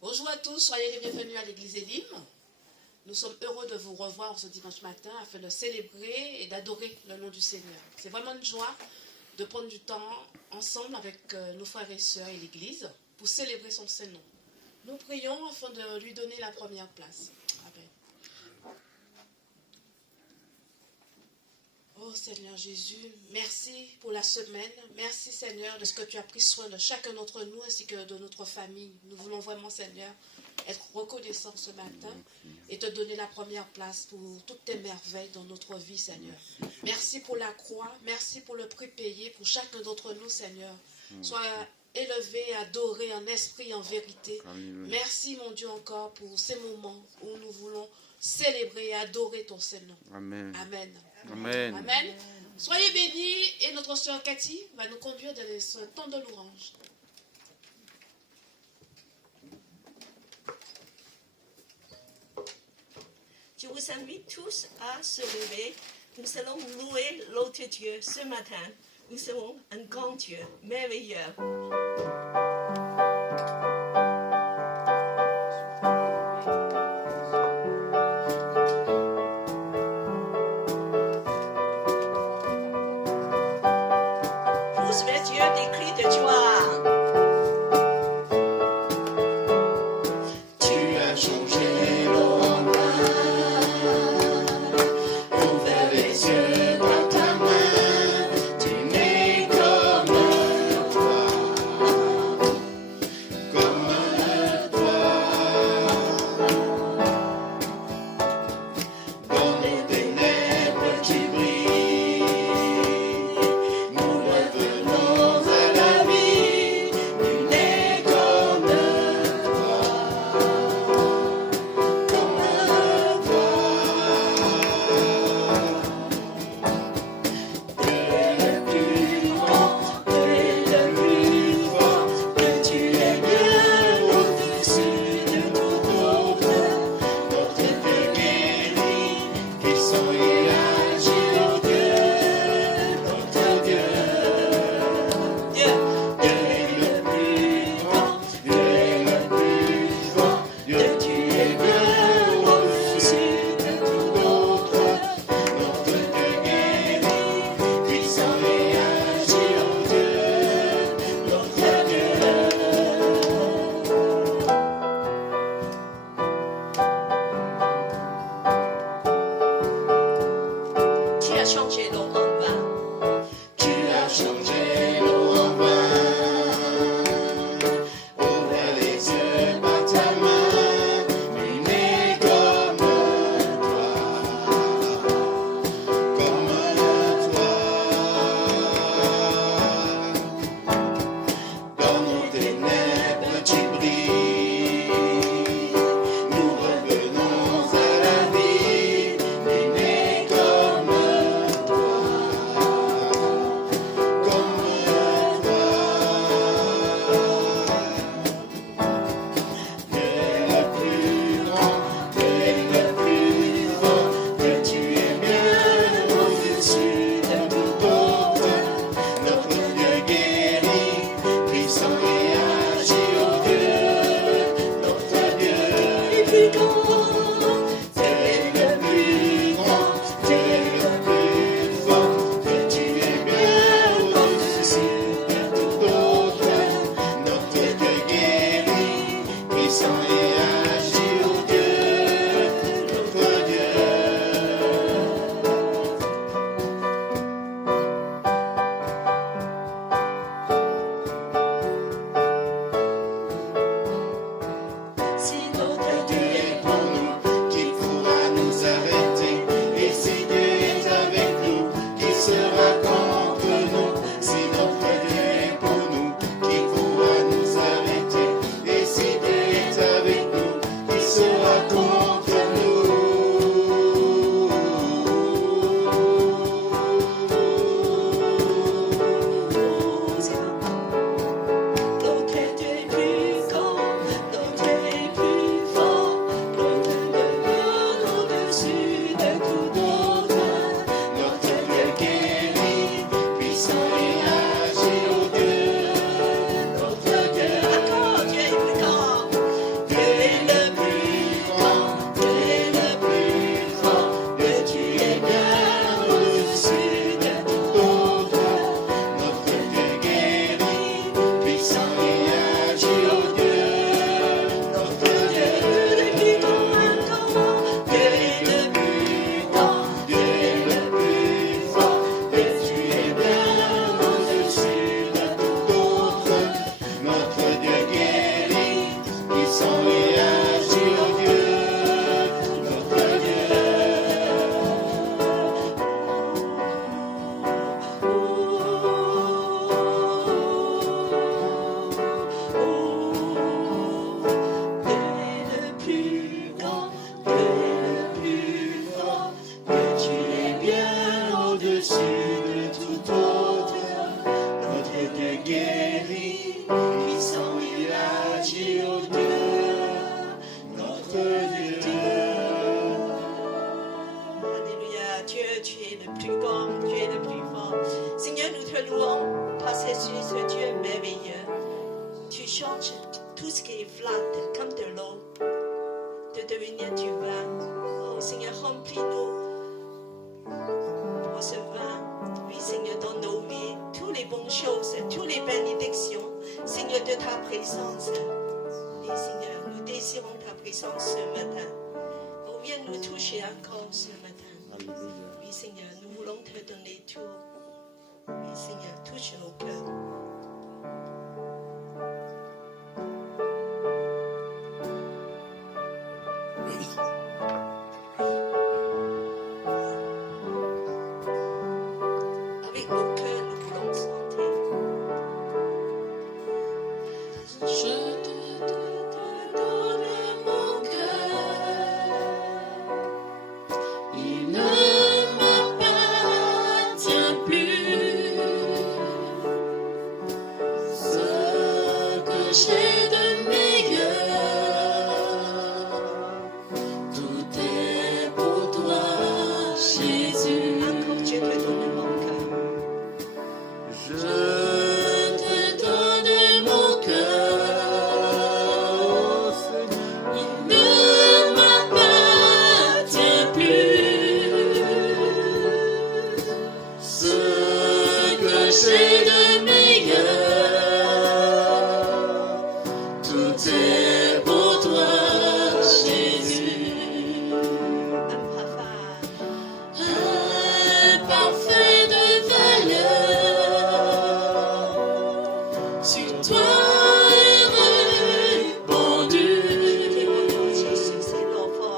Bonjour à tous, soyez les bienvenus à l'église Elim. Nous sommes heureux de vous revoir ce dimanche matin afin de célébrer et d'adorer le nom du Seigneur. C'est vraiment une joie de prendre du temps ensemble avec nos frères et sœurs et l'église pour célébrer son Saint-Nom. Nous prions afin de lui donner la première place. Amen. Oh Seigneur Jésus, merci pour la semaine. Merci Seigneur de ce que tu as pris soin de chacun d'entre nous ainsi que de notre famille. Nous voulons vraiment Seigneur être reconnaissants ce matin et te donner la première place pour toutes tes merveilles dans notre vie Seigneur. Merci pour la croix, merci pour le prix payé pour chacun d'entre nous Seigneur. Sois élevé, adoré en esprit, en vérité. Merci mon Dieu encore pour ces moments où nous voulons célébrer et adorer ton Saint-Nom. Amen. Amen. Amen. Amen. Soyez bénis et notre sœur Cathy va nous conduire dans ce temps de louange. Je vous invite tous à se lever. Nous allons louer l'autre Dieu ce matin. Nous avons un grand Dieu, merveilleux. Tous mes dieux des cris de joie. Tu as changé l'eau en vin, ouvert les yeux dans ta main, tu n'es comme toi, dans les ténèbres tu brilles, nous revenons à la vie, tu n'es comme toi. Tu es le plus grand, tu es le plus fort, que tu es bien au-dessus de tout autre. Notre Dieu guérit, puissant et agit, oh Dieu, notre Dieu. Dieu, Tu es le plus grand, tu es le plus fort, Dieu, tu es bien au-dessus de tout autre. Notre Dieu guérit, puissant et agit, oh Dieu, notre Dieu. tu as changé l'eau en vin. Tu as changé l'eau en vin, ouvert les yeux par ta main, tu n'es comme toi, dans nos ténèbres tu brilles, nous revenons à la vie, tu n'es comme toi. Tu es le plus grand, tu es le plus fort, que tu es bien au-dessus de tout autre. Notre Dieu guérit, puissant et agit, oh Dieu, notre Dieu. Le plus grand, Tu es le plus grand, tu es le plus fort, que tu es bien au-dessus de tout autre. Notre Dieu guérit, puissant et agit, oh Dieu, notre Dieu. si notre Tu Dieu es bon, qui est flat comme de l'eau, de devenir du vin. Oh Seigneur, remplis-nous pour ce vin. Oui Seigneur, dans nos vies, toutes les bonnes choses, toutes les bénédictions, Seigneur, de ta présence. Et Seigneur, nous désirons ta présence ce matin. Oh, viens nous toucher encore ce matin. Oui Seigneur, nous voulons te donner tout. Oui Seigneur, touche nos cœurs. Avec nos cœurs, nous voulons chanter. Je te donne mon cœur, il ne m'appartient plus. Ce que j'ai de meilleur, tout est pour toi, Jésus. Encore, je te donne mon cœur. Je te donne mon cœur, il ne m'appartient plus. Ce que j'ai de meilleur, tout est pour toi, Jésus. Un parfum. Un parfum de valeur, sur toi est répandu. Jésus, c'est l'offre.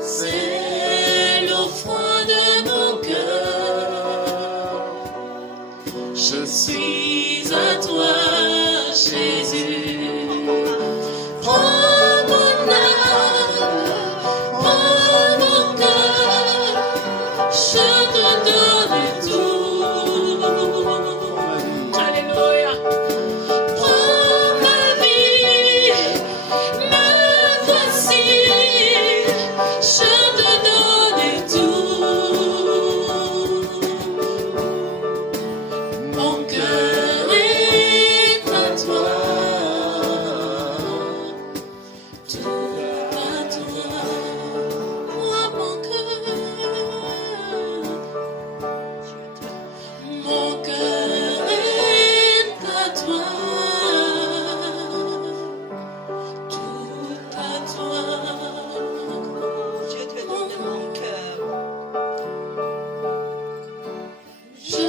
C'est l'offrande de mon cœur. Je suis à toi, Jésus. Prends mon âme, prends mon cœur, je te donne tout. Alléluia. Prends ma vie, me voici, je te donne tout. Mon cœur est à toi, tout à toi. Moi, mon cœur, mon cœur est à toi, tout à toi. Je te donne mon cœur. Je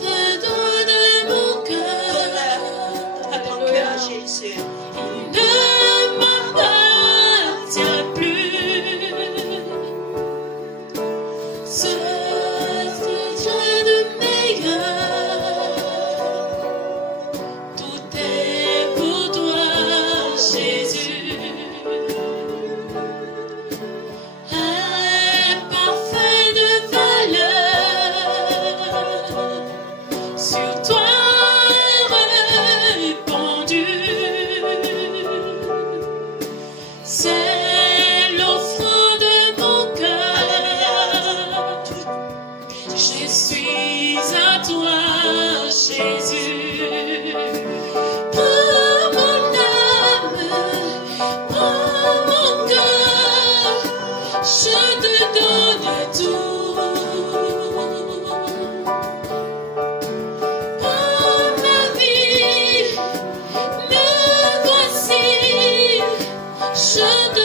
te donne mon cœur, Donne ton cœur à Jésus. il ne m'appartient plus. Ce que j'ai de meilleur, tout est pour toi, Jésus. Un parfum de valeur, sur toi est répandu. C'est l'offrande de mon cœur. Je suis à toi, Jésus. Prends mon âme, prends mon cœur, je te donne tout. Prends ma vie, me voici, je te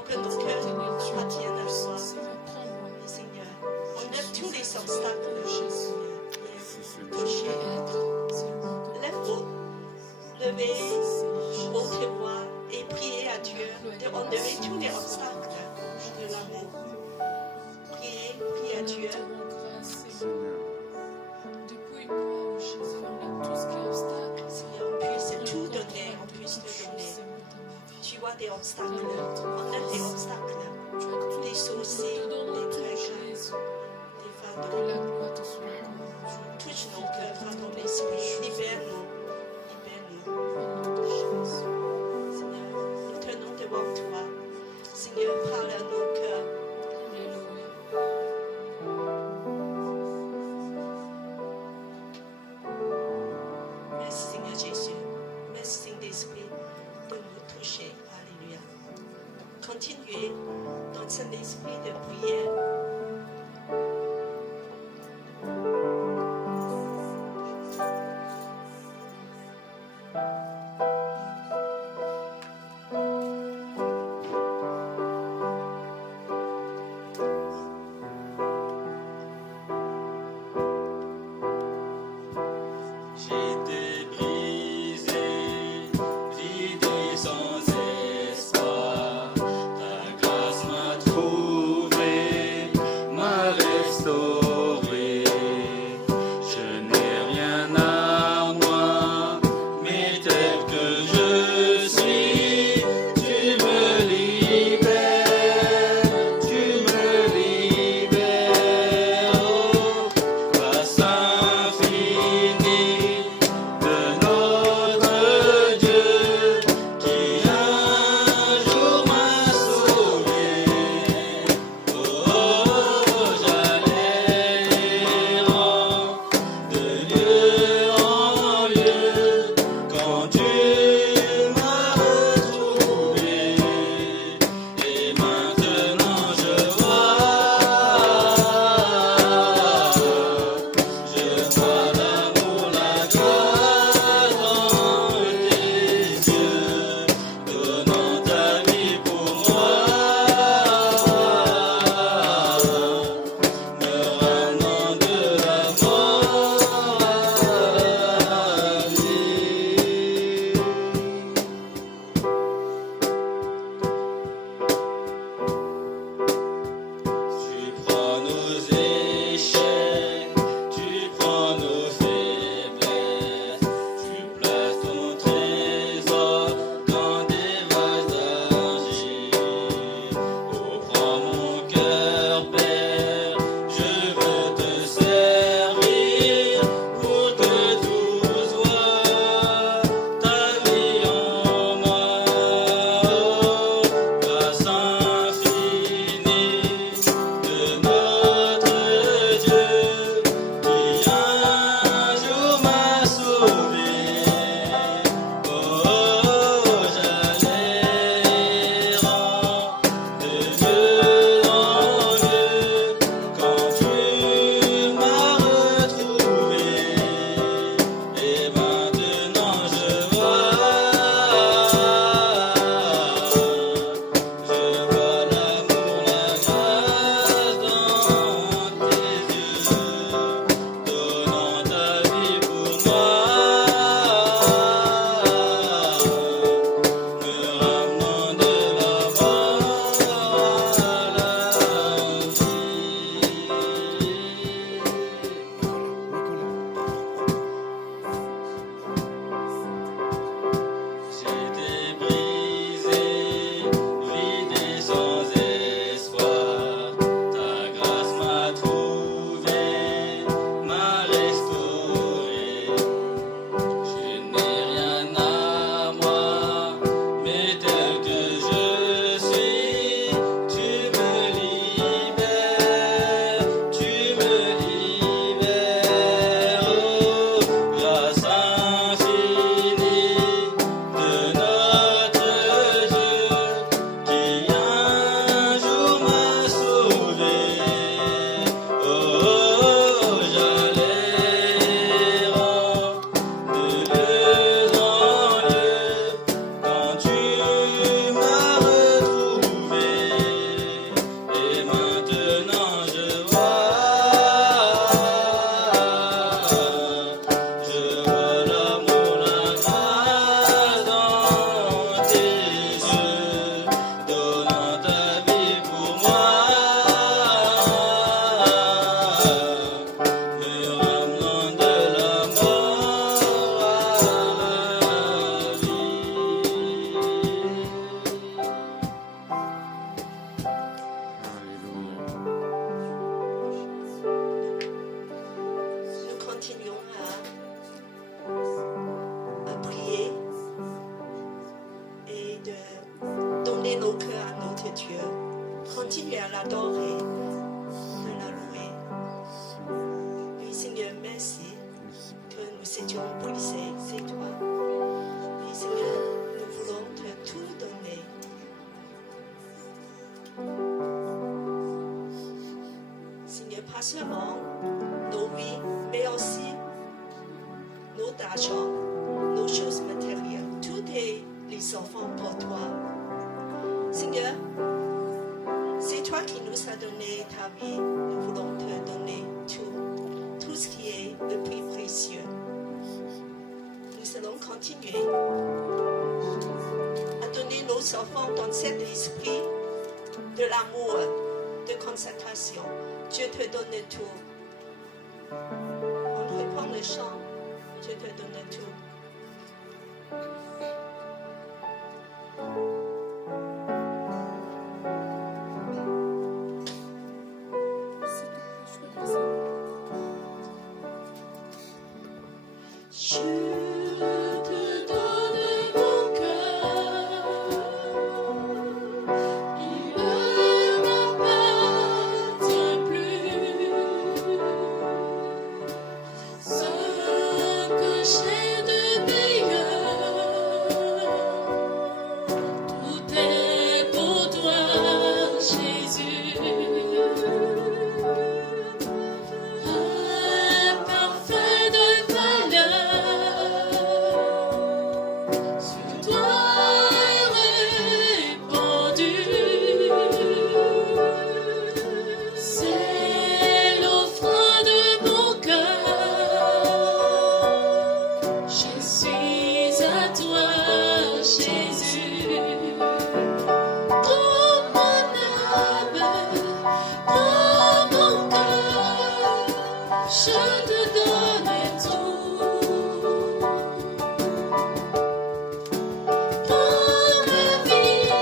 pour que nos cœurs Éternel Dieu, appartiennent à toi. Seigneur, prends-moi. Oui, Seigneur, enlève tous les obstacles, Jésus. Seigneur. Touchez. Être seulement comme Lève-vous, levez votre voix et priez à Dieu de enlever tous les obstacles de l'amour. Priez, priez à Dieu. Nous te rendons grâce, Seigneur. Dépouille-moi, oh Jésus, enlève tout ce qui est obstacle. Seigneur, on puisse tout donner, on puisse te donner. Tu vois des obstacles, enlève des obstacles, des soucis, des tracas, des Que fardeaux. la gloire te soit rendue. Touche nos cœurs par ton esprit, libère-nous, libère-nous. Au nom de Jésus. Seigneur, nous tenons devant toi. Seigneur, parle à nos cœurs. Alléluia. Merci Seigneur Jésus. Merci Saint-Esprit de nous toucher. Alléluia. Continuez dans cet esprit de prière. J'étais brisé, vidé sans espoir. Ta grâce m'a trouvé, de Dieu. Continue à l'adorer, de la louer. Oui, Seigneur, merci que nous étions brisés, c'est toi. Oui, Seigneur, nous voulons te tout donner. Seigneur, pas seulement nos vies, mais aussi nos argent, nos choses matérielles. Tout est les enfants pour toi. Seigneur, c'est toi qui nous as donné ta vie. Nous voulons te donner tout ce qui est le plus précieux. Nous allons continuer à donner nos enfants dans cet esprit de l'amour, de consécration. Dieu te donne tout. On reprend le chant. Dieu te donne tout. Je te donne mon cœur, il ne m'appartient plus. Ce que j'ai de meilleur, tout est pour toi, Jésus. Un parfum de valeur sur toi est répandu. C'est l'offrande de mon cœur. Je suis à toi, Jésus. Pour mon âme, pour mon cœur, je te donne tout. Pour ma vie,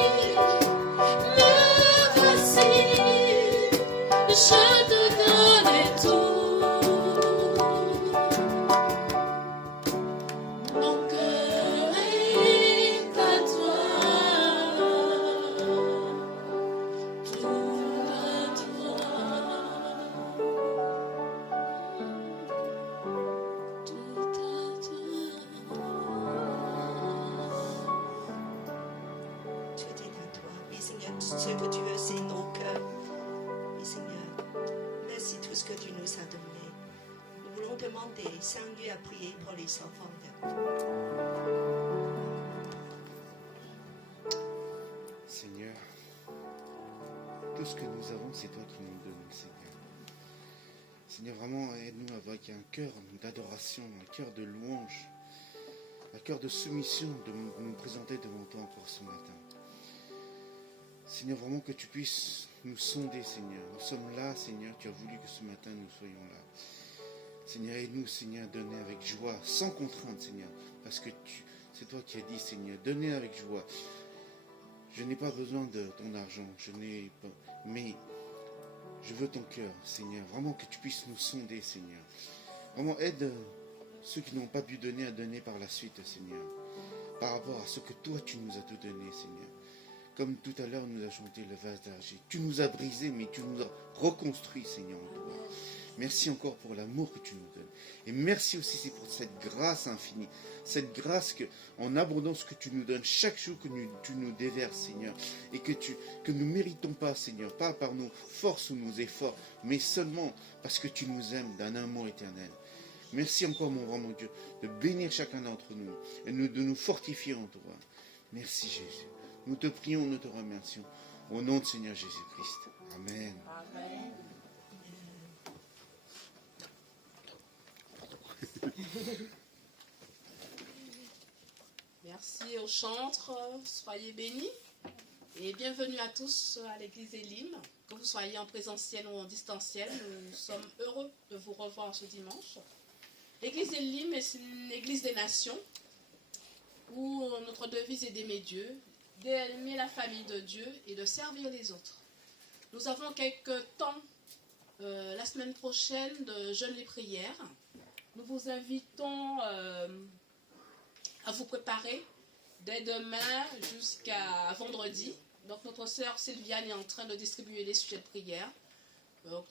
me voici, je te donne tout. Mon cœur est à toi, tout à toi. Tout à Tout est à toi. Oui, Seigneur, ce que tu veux, c'est nos cœurs. Oui, Seigneur, merci tout ce que tu nous as donné. Nous voulons demander, Saint-Dieu, à prier pour les enfants de Seigneur, tout ce que nous avons, c'est toi qui nous donnes, Seigneur. Seigneur, vraiment, aide-nous avec un cœur d'adoration, un cœur de louange, un cœur de soumission, de nous présenter devant toi encore ce matin. Seigneur, vraiment que tu puisses nous sonder, Seigneur. Nous sommes là, Seigneur, tu as voulu que ce matin nous soyons là. Seigneur, aide-nous, Seigneur, à donner avec joie, sans contrainte, Seigneur, parce que c'est toi qui as dit, Seigneur, donner avec joie. Je n'ai pas besoin de ton argent, mais je veux ton cœur, Seigneur. Vraiment que tu puisses nous sonder, Seigneur. Vraiment aide ceux qui n'ont pas pu donner à donner par la suite, Seigneur. Par rapport à ce que toi tu nous as tout donné, Seigneur. Comme tout à l'heure nous a chanté le vase d'argile. Tu nous as brisés, mais tu nous as reconstruits, Seigneur, en toi. Merci encore pour l'amour que tu nous donnes. Et merci aussi pour cette grâce infinie. Cette grâce en abondance que tu nous donnes chaque jour que tu nous déverses, Seigneur. Et que nous ne méritons pas, Seigneur. Pas par nos forces ou nos efforts, mais seulement parce que tu nous aimes d'un amour éternel. Merci encore, mon grand mon Dieu, de bénir chacun d'entre nous et de nous fortifier en toi. Merci, Jésus. Nous te prions, nous te remercions. Au nom de Seigneur Jésus-Christ. Amen. Merci aux chantres, soyez bénis et bienvenue à tous à l'église Elim, que vous soyez en présentiel ou en distanciel. Nous sommes heureux de vous revoir ce dimanche. L'église Elim est une église des nations où notre devise est d'aimer Dieu, d'aimer la famille de Dieu et de servir les autres. Nous avons quelques temps la semaine prochaine de jeûne et prières. Nous vous invitons à vous préparer dès demain jusqu'à vendredi. Donc notre sœur Sylviane est en train de distribuer les sujets de prière. Donc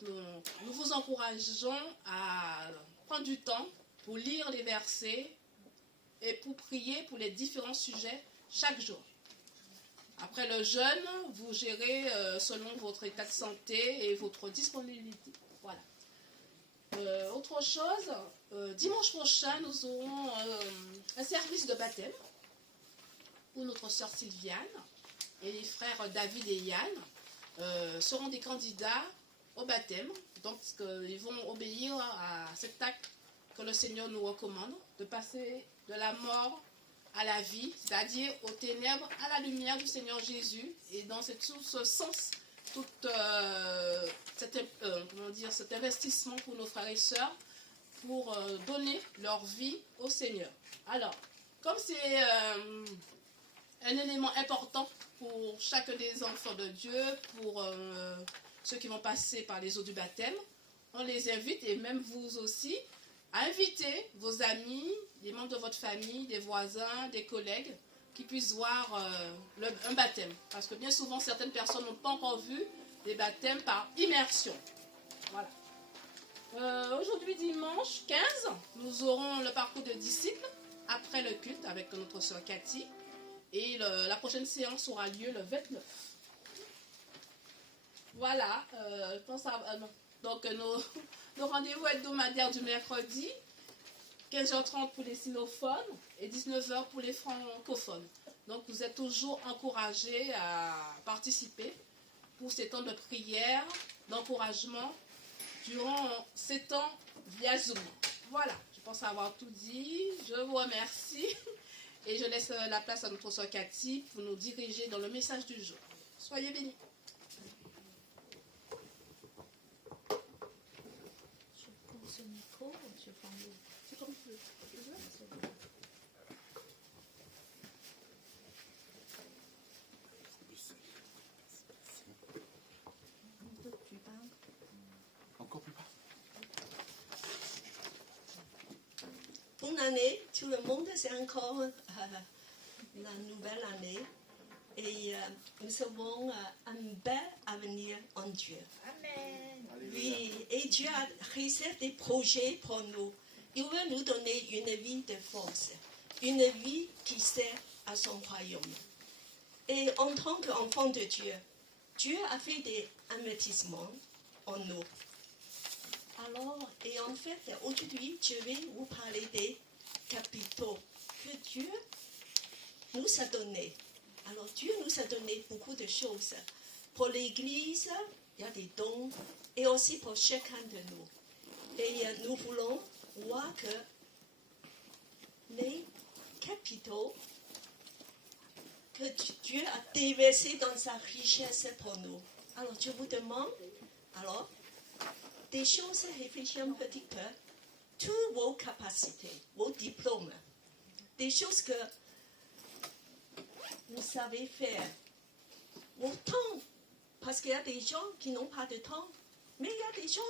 nous vous encourageons à prendre du temps pour lire les versets et pour prier pour les différents sujets chaque jour. Après le jeûne, vous gérez selon votre état de santé et votre disponibilité. Voilà. Autre chose, dimanche prochain, nous aurons un service de baptême où notre sœur Sylviane et les frères David et Yann seront des candidats au baptême. Donc, ils vont obéir à cet acte que le Seigneur nous recommande, de passer de la mort à la vie, c'est-à-dire aux ténèbres, à la lumière du Seigneur Jésus. Et dans tout ce sens, tout cet investissement pour nos frères et sœurs, pour donner leur vie au Seigneur. Alors, comme c'est un élément important pour chacun des enfants de Dieu, pour ceux qui vont passer par les eaux du baptême, on les invite, et même vous aussi, à inviter vos amis, les membres de votre famille, des voisins, des collègues, qui puissent voir un baptême. Parce que bien souvent, certaines personnes n'ont pas encore vu des baptêmes par immersion. Voilà. Aujourd'hui, dimanche 15, nous aurons le parcours de disciples après le culte avec notre sœur Cathy. Et la prochaine séance aura lieu le 29. Voilà. Je pense donc nos rendez-vous hebdomadaires du mercredi, 15h30 pour les sinophones et 19h pour les francophones. Donc vous êtes toujours encouragés à participer pour ces temps de prière, d'encouragement durant ces temps via Zoom. Voilà, je pense avoir tout dit. Je vous remercie et je laisse la place à notre sœur Cathy pour nous diriger dans le message du jour. Soyez bénis. Ce micro, je prends le... C'est comme tu veux. Encore plus bas. Bonne année, tout le monde, c'est encore la nouvelle année. Et nous avons un bel avenir en Dieu. Amen. Oui, et Dieu a réservé des projets pour nous. Il veut nous donner une vie de force, une vie qui sert à son royaume. Et en tant qu'enfant de Dieu, Dieu a fait des investissements en nous. Alors, et en fait, aujourd'hui, je vais vous parler des capitaux que Dieu nous a donnés. Alors, Dieu nous a donné beaucoup de choses. Pour l'Église, il y a des dons, et aussi pour chacun de nous. Et nous voulons voir que les capitaux que Dieu a déversés dans sa richesse pour nous. Alors, je vous demande, alors, des choses, réfléchissez un petit peu, toutes vos capacités, vos diplômes, des choses que vous savez faire, vos temps, parce qu'il y a des gens qui n'ont pas de temps, mais il y a des gens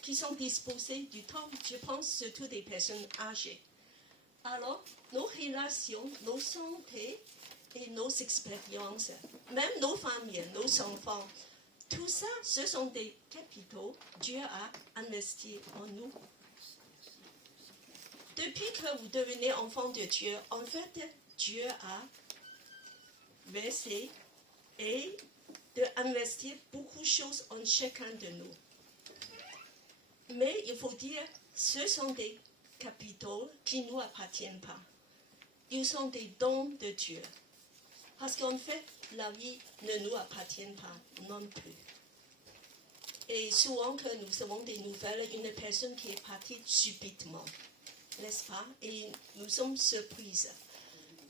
qui sont disposés du temps, je pense surtout des personnes âgées. Alors, nos relations, nos santé et nos expériences, même nos familles, nos enfants, tout ça, ce sont des capitaux que Dieu a investis en nous. Depuis que vous devenez enfant de Dieu, en fait, Dieu a versé et d'investir beaucoup de choses en chacun de nous. Mais il faut dire, ce sont des capitaux qui ne nous appartiennent pas. Ils sont des dons de Dieu. Parce qu'en fait, la vie ne nous appartient pas non plus. Et souvent que nous avons des nouvelles, une personne qui est partie subitement, n'est-ce pas? Et nous sommes surprises.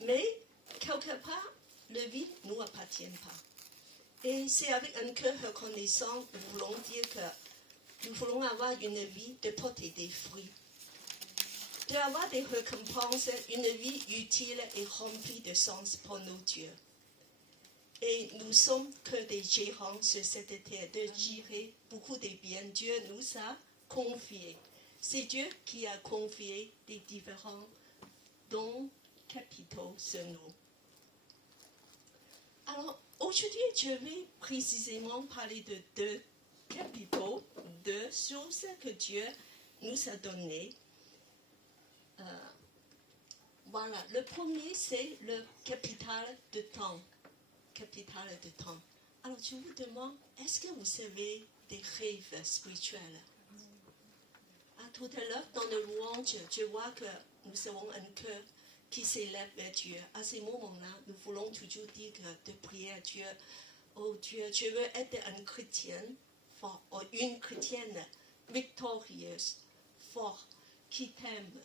Mais quelque part, la vie ne nous appartient pas. Et c'est avec un cœur reconnaissant, nous voulons dire que nous voulons avoir une vie de porter des fruits, d'avoir des récompenses, une vie utile et remplie de sens pour nos dieux. Et nous sommes que des gérants sur cette terre, de gérer beaucoup de biens. Dieu nous a confiés. C'est Dieu qui a confié les différents dons capitaux sur nous. Alors, Aujourd'hui, je vais précisément parler de deux capitaux, deux choses que Dieu nous a données. Voilà, le premier, c'est le capital de temps. Capital de temps. Alors, je vous demande, est-ce que vous avez des rêves spirituels? Tout à l'heure, dans le louange, je vois que nous avons un cœur qui s'élève vers Dieu. À ces moments-là, nous voulons toujours dire de prier à Dieu. Oh Dieu, je veux être un chrétien fort, une chrétienne victorieuse, forte, qui t'aime.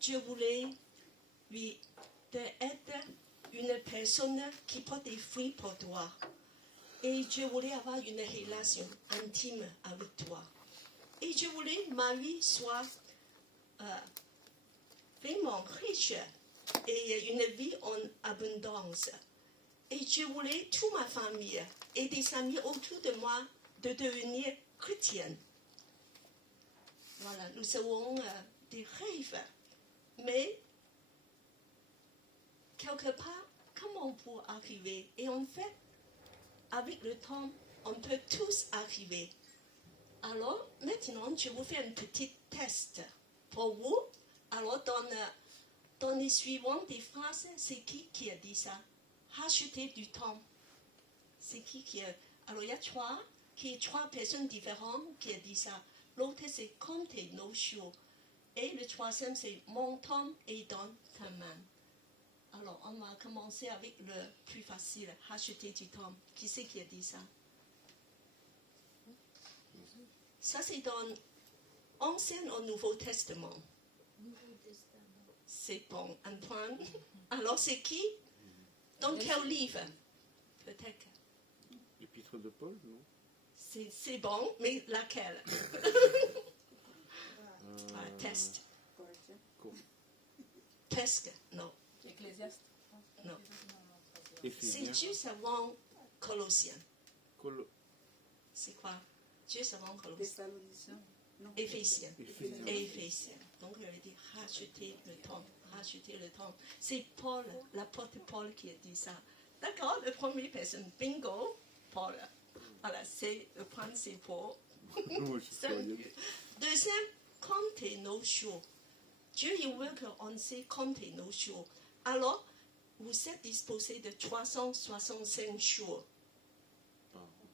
Je voulais lui être une personne qui porte des fruits pour toi. Et je voulais avoir une relation intime avec toi. Et je voulais que ma vie soit vraiment riche et une vie en abondance. Et je voulais toute ma famille et des amis autour de moi de devenir chrétiennes. Voilà, nous avons des rêves. Mais, quelque part, comment on peut arriver? Et en fait, avec le temps, on peut tous arriver. Alors, maintenant, je vous fais un petit test pour vous. Alors, dans les suivantes des phrases, c'est qui a dit ça? Rajouter du temps. C'est qui a... Alors, il y a trois personnes différentes qui a dit ça. L'autre, c'est compter nos jours. Et le troisième, c'est mon temps est dans ta main. Alors, on va commencer avec le plus facile, rajouter du temps. Qui c'est qui a dit ça? Ça, c'est dans l'Ancien et Nouveau Testament. C'est bon, Antoine. Alors, c'est qui? Dans quel livre? Peut-être. L'épître de Paul, non? C'est bon, mais laquelle? Test. Presque, non. Ecclésiaste. Non. Éphésiens. C'est juste avant Colossiens. Colo- C'est quoi? Juste avant Colossiens. Thessaloniciens. Non. Éphésiens. Éphésiens. Éphésiens. Donc, il avait dit rajouter le temps. Rajouter le temps. C'est Paul, l'apôtre Paul qui a dit ça. D'accord, la première personne, bingo, Paul. Voilà, c'est le point, c'est Paul. Moi, je suis curieux. Deuxième, compter nos jours. Dieu, il veut qu'on sait compter nos jours. Alors, vous êtes disposé de 365 jours.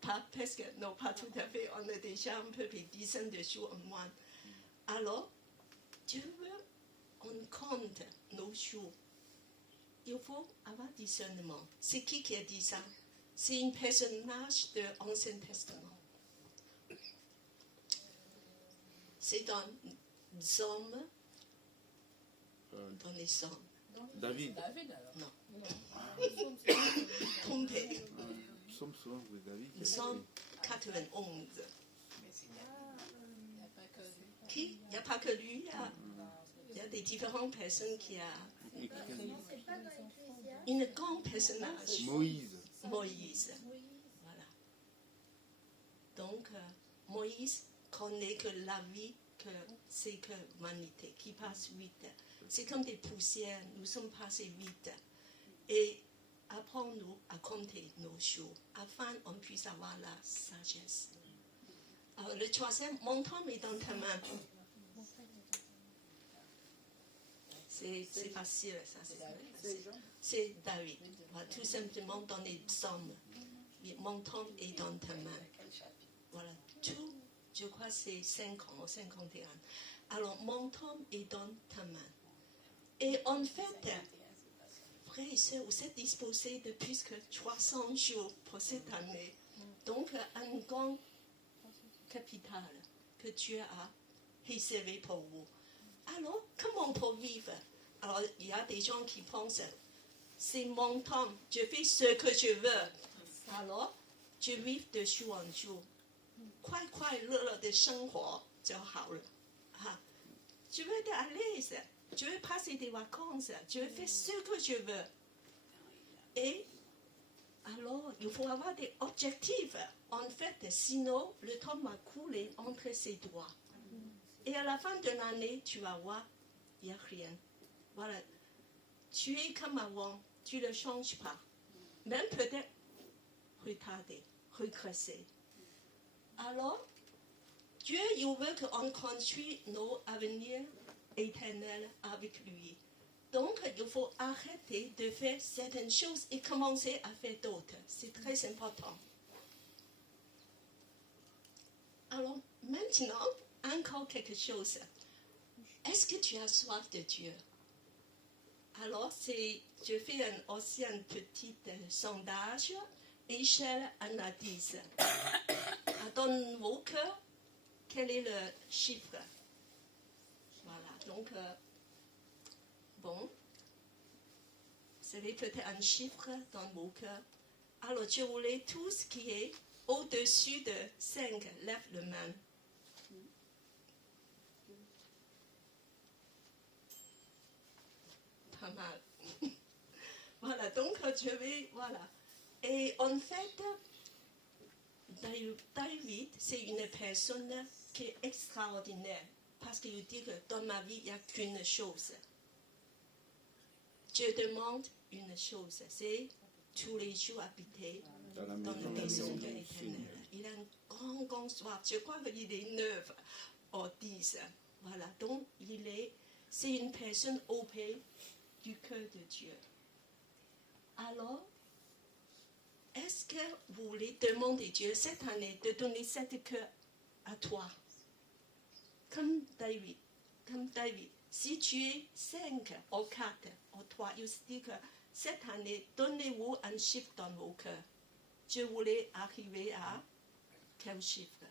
Pas presque, non, pas tout à fait. On a déjà un peu plus de dizaines de jours en moins. Alors, Dieu veut qu'on compte nos jours. Il faut avoir discernement. C'est qui a dit ça? C'est un personnage de l'Ancien Testament. C'est dans les hommes. Dans les hommes. David. David, alors. Non. Trompé. Nous sommes souvent avec David. Psaume 91. Il n'y a pas que... Qui? Il n'y a pas que lui. Il y a des différentes personnes qui a une grande personnage. Moïse. Moïse. Voilà. Donc, Moïse connaît que la vie, que c'est que vanité, qui passe vite. C'est comme des poussières, nous sommes passés vite. Et apprends-nous à compter nos jours, afin qu'on puisse avoir la sagesse. Alors, le troisième, mon temps est dans ta main. C'est facile, ça. C'est David. Voilà, tout simplement dans les psaumes. Mon temps est dans ta main. Voilà, tout, je crois, c'est 5 ans, 51. Alors, mon temps est dans ta main. Et en fait, frères et sœurs, vous êtes disposés de plus que 300 jours pour cette année. Donc, un grand capital que Dieu a réservé pour vous. Alors, comment on peut vivre? Alors, il y a des gens qui pensent, c'est mon temps, je fais ce que je veux. Alors, je vis de jour en jour. 快快乐乐的生活就好了。Je veux être à l'aise, je veux passer des vacances, je veux faire ce que je veux. Et alors, il faut avoir des objectifs. En fait, sinon, le temps va couler entre ses doigts. Et à la fin de l'année, tu vas voir, il n'y a rien. Voilà. Tu es comme avant, tu ne le changes pas. Même peut-être retarder, regresser. Alors, Dieu, il veut qu'on construise nos avenirs éternels avec lui. Donc, il faut arrêter de faire certaines choses et commencer à faire d'autres. C'est très important. Alors, maintenant, encore quelque chose. Est-ce que tu as soif de Dieu? Alors, je fais aussi un petit sondage, échelle à 10. Dans vos cœurs, quel est le chiffre? Voilà, donc, bon, vous avez peut-être un chiffre dans vos cœurs. Alors, je voulais tout ce qui est au-dessus de 5, lève le main. Pas mal. Voilà, donc je vais, voilà. Et en fait, David, c'est une personne qui est extraordinaire parce qu'il dit que dans ma vie, il n'y a qu'une chose. Dieu demande une chose, c'est tous les jours habiter dans la maison de l'Éternel. Il a un grand soif. Je crois qu'il est 9 ou 10. Voilà, donc c'est une personne auprès du cœur de Dieu. Alors, est-ce que vous voulez demander à Dieu cette année de donner cet cœur à toi? Comme David. Si tu es 5 ou 4 ou 3, il se dit que cette année, donnez-vous un chiffre dans vos cœurs. Je voulais arriver à quel chiffre?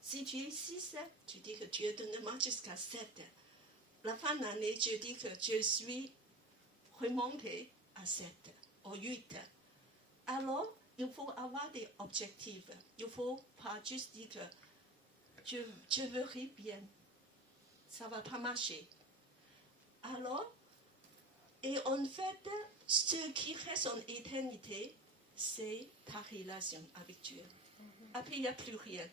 Si tu es 6, tu dis que Dieu donne-moi jusqu'à 7. La fin de l'année, je dis que je suis remonté à 7 ou 8. Alors, il faut avoir des objectifs. Il ne faut pas juste dire que je verrai bien. Ça ne va pas marcher. Alors, et en fait, ce qui reste en éternité, c'est ta relation avec Dieu. Après, il n'y a plus rien.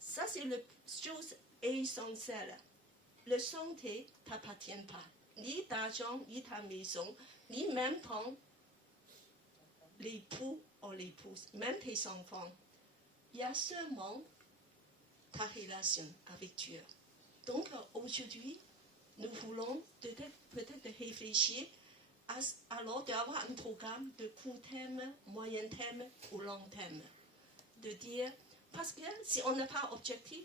Ça, c'est la chose essentielle. La santé ne t'appartient pas. Ni d'argent, ni ta maison, ni même ton l'époux ou l'épouse, même tes enfants. Il y a seulement ta relation avec Dieu. Donc, aujourd'hui, nous voulons peut-être réfléchir alors d'avoir un programme de court terme, moyen terme ou long terme. De dire, parce que si on n'a pas d'objectif,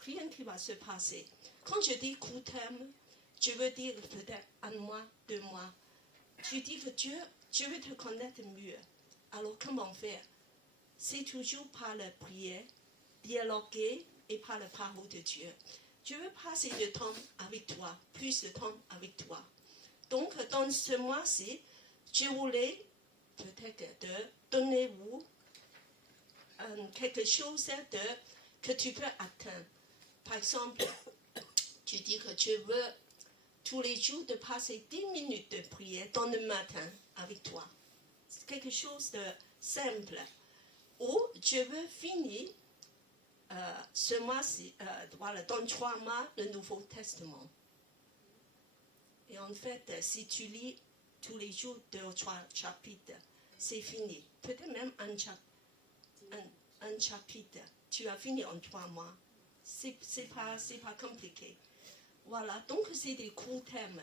rien qui va se passer. Quand je dis court terme, je veux dire peut-être 1 mois, 2 mois. Tu dis que Dieu, je veux te connaître mieux. Alors comment faire? C'est toujours par la prière, dialoguer et par la parole de Dieu. Je veux passer du temps avec toi, plus de temps avec toi. Donc, dans ce mois-ci, je voulais peut-être donner vous quelque chose que tu peux atteindre. Par exemple, tu dis que tu veux tous les jours de passer 10 minutes de prière dans le matin avec toi. C'est quelque chose de simple. Ou je veux finir ce mois-ci, voilà, dans 3 mois, le Nouveau Testament. Et en fait, si tu lis tous les jours 2 ou 3 chapitres, c'est fini. Peut-être même un chapitre. Tu as fini en 3 mois. C'est pas compliqué. Voilà, donc c'est des courts termes.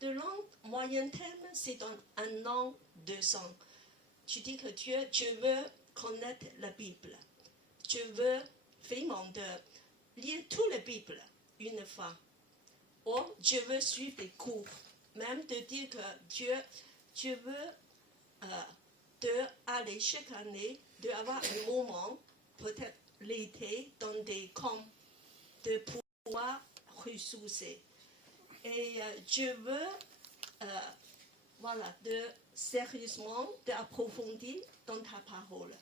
De long, moyen terme, c'est dans 1 an, 2 ans. Tu dis que Dieu, je veux connaître la Bible. Je veux vraiment lire toute la Bible une fois. Ou je veux suivre des cours. Même de dire que Dieu, je veux aller chaque année, d'avoir un moment, peut-être l'été, dans des camps, de pouvoir ressourcer. Et je veux, voilà, sérieusement, d'approfondir dans ta parole.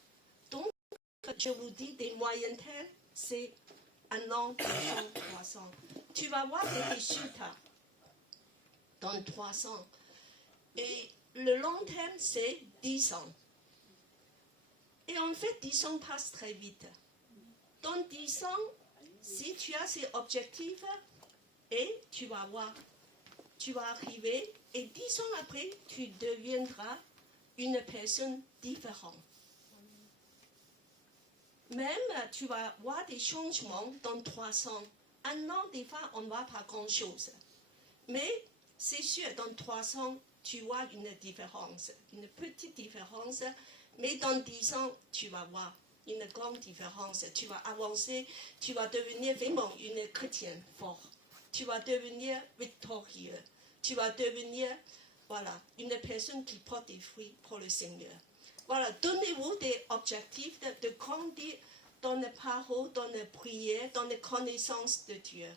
Donc, je vous dis, des moyens termes, c'est 1 an, 2 ans, 3 ans. Tu vas voir des résultats dans 3 ans. Et le long terme, c'est 10 ans. Et en fait, 10 ans passent très vite. Dans 10 ans, si tu as ces objectifs, et tu vas voir, tu vas arriver, et 10 ans après, tu deviendras une personne différente. Même, tu vas voir des changements dans 3 ans. Un an, des fois, on ne voit pas grand-chose. Mais c'est sûr, dans 3 ans, tu vois une différence, une petite différence. Mais dans 10 ans, tu vas voir une grande différence. Tu vas avancer, tu vas devenir vraiment une chrétienne forte. Tu vas devenir victorieux. Tu vas devenir, voilà, une personne qui porte des fruits pour le Seigneur. Voilà, donnez-vous des objectifs de grandir dans les paroles, dans les prières, dans les connaissances de Dieu.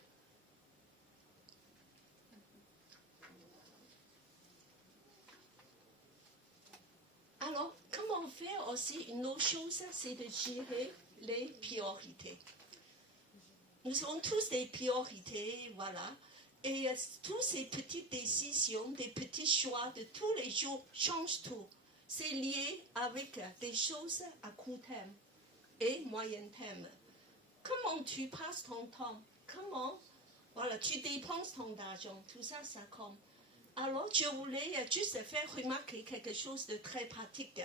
Alors, comment faire aussi une autre chose, c'est de gérer les priorités. Nous avons tous des priorités, voilà. Et toutes ces petites décisions, des petits choix de tous les jours changent tout. C'est lié avec des choses à court terme et moyen terme. Comment tu passes ton temps? Comment voilà, tu dépenses ton argent? Tout ça, ça compte. Alors, je voulais juste faire remarquer quelque chose de très pratique.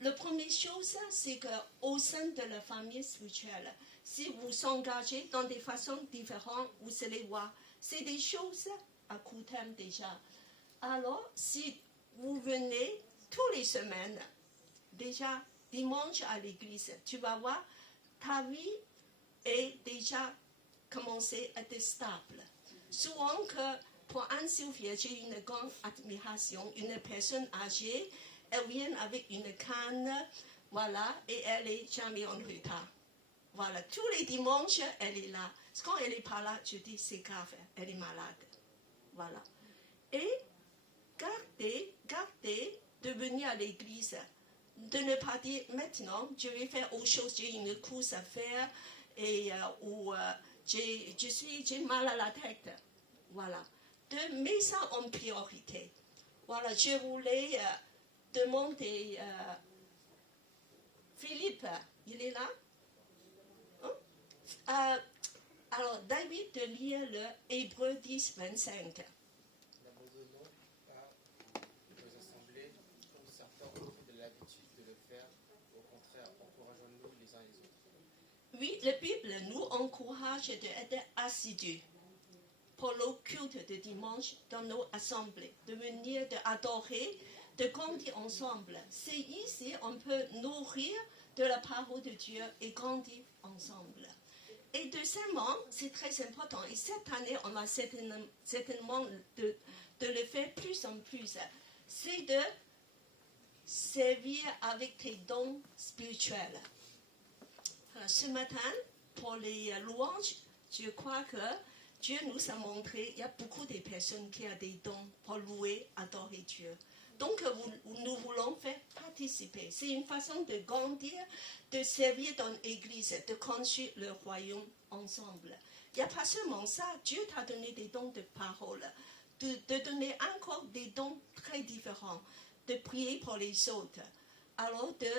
La première chose, c'est qu'au sein de la famille spirituelle, si vous vous engagez dans des façons différentes, vous allez voir, c'est des choses à court terme déjà. Alors, si vous venez toutes les semaines, déjà dimanche à l'église, tu vas voir, ta vie est déjà commencé à être stable. Souvent que pour Anne-Sylvie, j'ai une grande admiration. Une personne âgée, elle vient avec une canne, voilà, et elle n'est jamais en retard. Voilà, tous les dimanches, elle est là. Quand elle n'est pas là, je dis, c'est grave, elle est malade. Voilà. Et gardez de venir à l'église. De ne pas dire, maintenant, je vais faire autre chose, j'ai une course à faire, et j'ai mal à la tête. Voilà. De mettre ça en priorité. Voilà, je voulais demander, Philippe, il est là? Hein? Alors, David, de lire le Hébreux 10, 25. N'abandonnons pas nos assemblées comme certains ont de l'habitude de le faire. Au contraire, encourageons-nous les uns les autres. Oui, la Bible nous encourage d'être assidus pour le culte de dimanche dans nos assemblées, de venir, d'adorer, de grandir ensemble. C'est ici on peut nourrir de la parole de Dieu et grandir ensemble. Et deuxièmement, c'est très important, et cette année, on va certainement de le faire plus en plus, c'est de servir avec tes dons spirituels. Alors, ce matin, pour les louanges, je crois que Dieu nous a montré qu'il y a beaucoup de personnes qui ont des dons pour louer, adorer Dieu. Donc, nous voulons faire participer. C'est une façon de grandir, de servir dans l'église, de construire le royaume ensemble. Il n'y a pas seulement ça. Dieu t'a donné des dons de parole, de donner encore des dons très différents, de prier pour les autres. Alors, de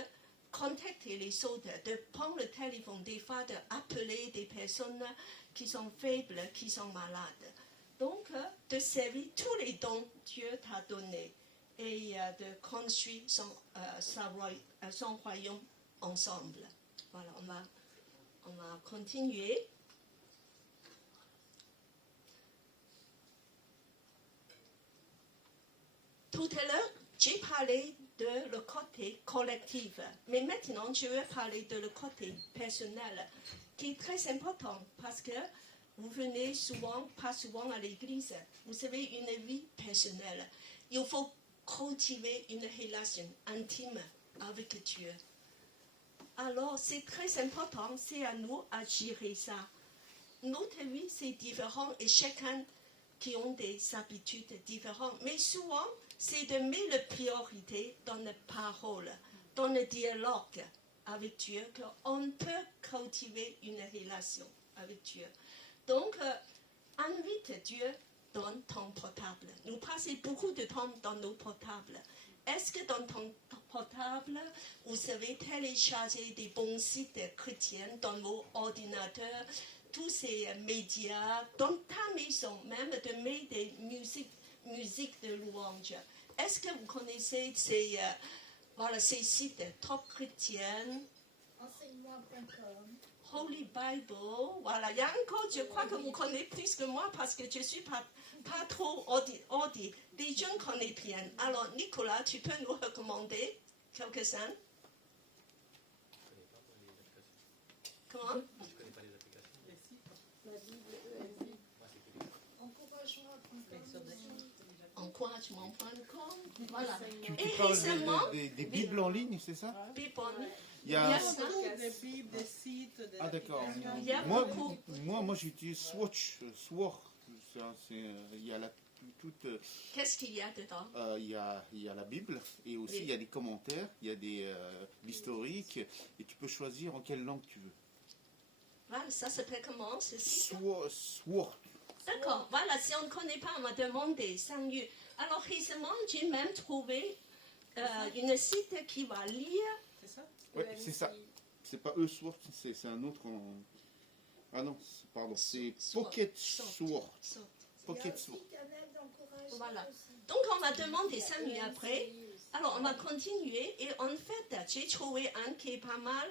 contacter les autres, de prendre le téléphone, des fois d'appeler des personnes qui sont faibles, qui sont malades. Donc, de servir tous les dons que Dieu t'a donnés et de construire son royaume ensemble. Voilà, on va continuer. Tout à l'heure, j'ai parlé de le côté collectif, mais maintenant, je vais parler de le côté personnel, qui est très important parce que vous venez souvent, pas souvent à l'église, vous avez une vie personnelle. Il faut cultiver une relation intime avec Dieu. Alors, c'est très important, c'est à nous à gérer ça. Notre vie, c'est différent et chacun qui a des habitudes différentes. Mais souvent, c'est de mettre la priorité dans la parole, dans le dialogue avec Dieu, qu'on peut cultiver une relation avec Dieu. Donc, invite Dieu dans ton portable. Nous passons beaucoup de temps dans nos portables. Est-ce que dans ton portable, vous savez télécharger des bons sites chrétiens dans vos ordinateurs, tous ces médias, dans ta maison, même de mettre des musiques de louange? Est-ce que vous connaissez ces sites top chrétiens? Enseignement Holy Bible, voilà. Il y a encore, je crois que vous connaissez plus que moi parce que je ne suis pas trop audi. Les jeunes connaissent bien. Alors, Nicolas, tu peux nous recommander quelques-uns? Comment? Je connais pas les applications. Encouragement.com, voilà. Tu Et parles récemment, des Bibles en ligne, c'est ça? Bible en ligne. Il y a... Des bibles, des sites, des Ah d'accord. applications. Il y a Moi, beaucoup. moi j'utilise Sword. Il y a toute... Qu'est-ce qu'il y a dedans? il y a la Bible et aussi Oui. il y a des commentaires, il y a des l'historique et tu peux choisir en quelle langue tu veux. Voilà, ça s'appelle comment ceci? Sword. D'accord, voilà, si on ne connaît pas, on m'a demandé, Sang-Yu. Alors récemment, j'ai même trouvé une site qui va lire. C'est ça? Ouais, c'est ça. C'est pas Sword, c'est un autre en... Ah non, pardon, c'est Pocket Sword. Pocket Sword. Voilà. Donc on m'a demandé 5 minutes après. Alors on va continuer et en fait j'ai trouvé un qui est pas mal.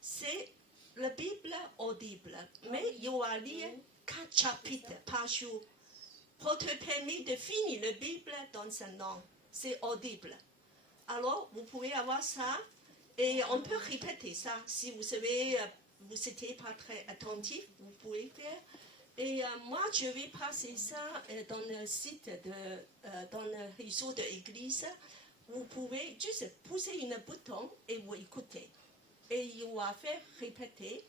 C'est la Bible audible. Mais il va lire 4 chapitres par jour pour te permettre de finir la Bible dans un an. C'est audible. Alors vous pouvez avoir ça et on peut répéter ça. Si vous savez, vous n'étiez pas très attentif, vous pouvez faire. Et moi, je vais passer ça dans le site, dans le réseau de l'église. Vous pouvez juste pousser un bouton et vous écoutez. Et il va faire répéter.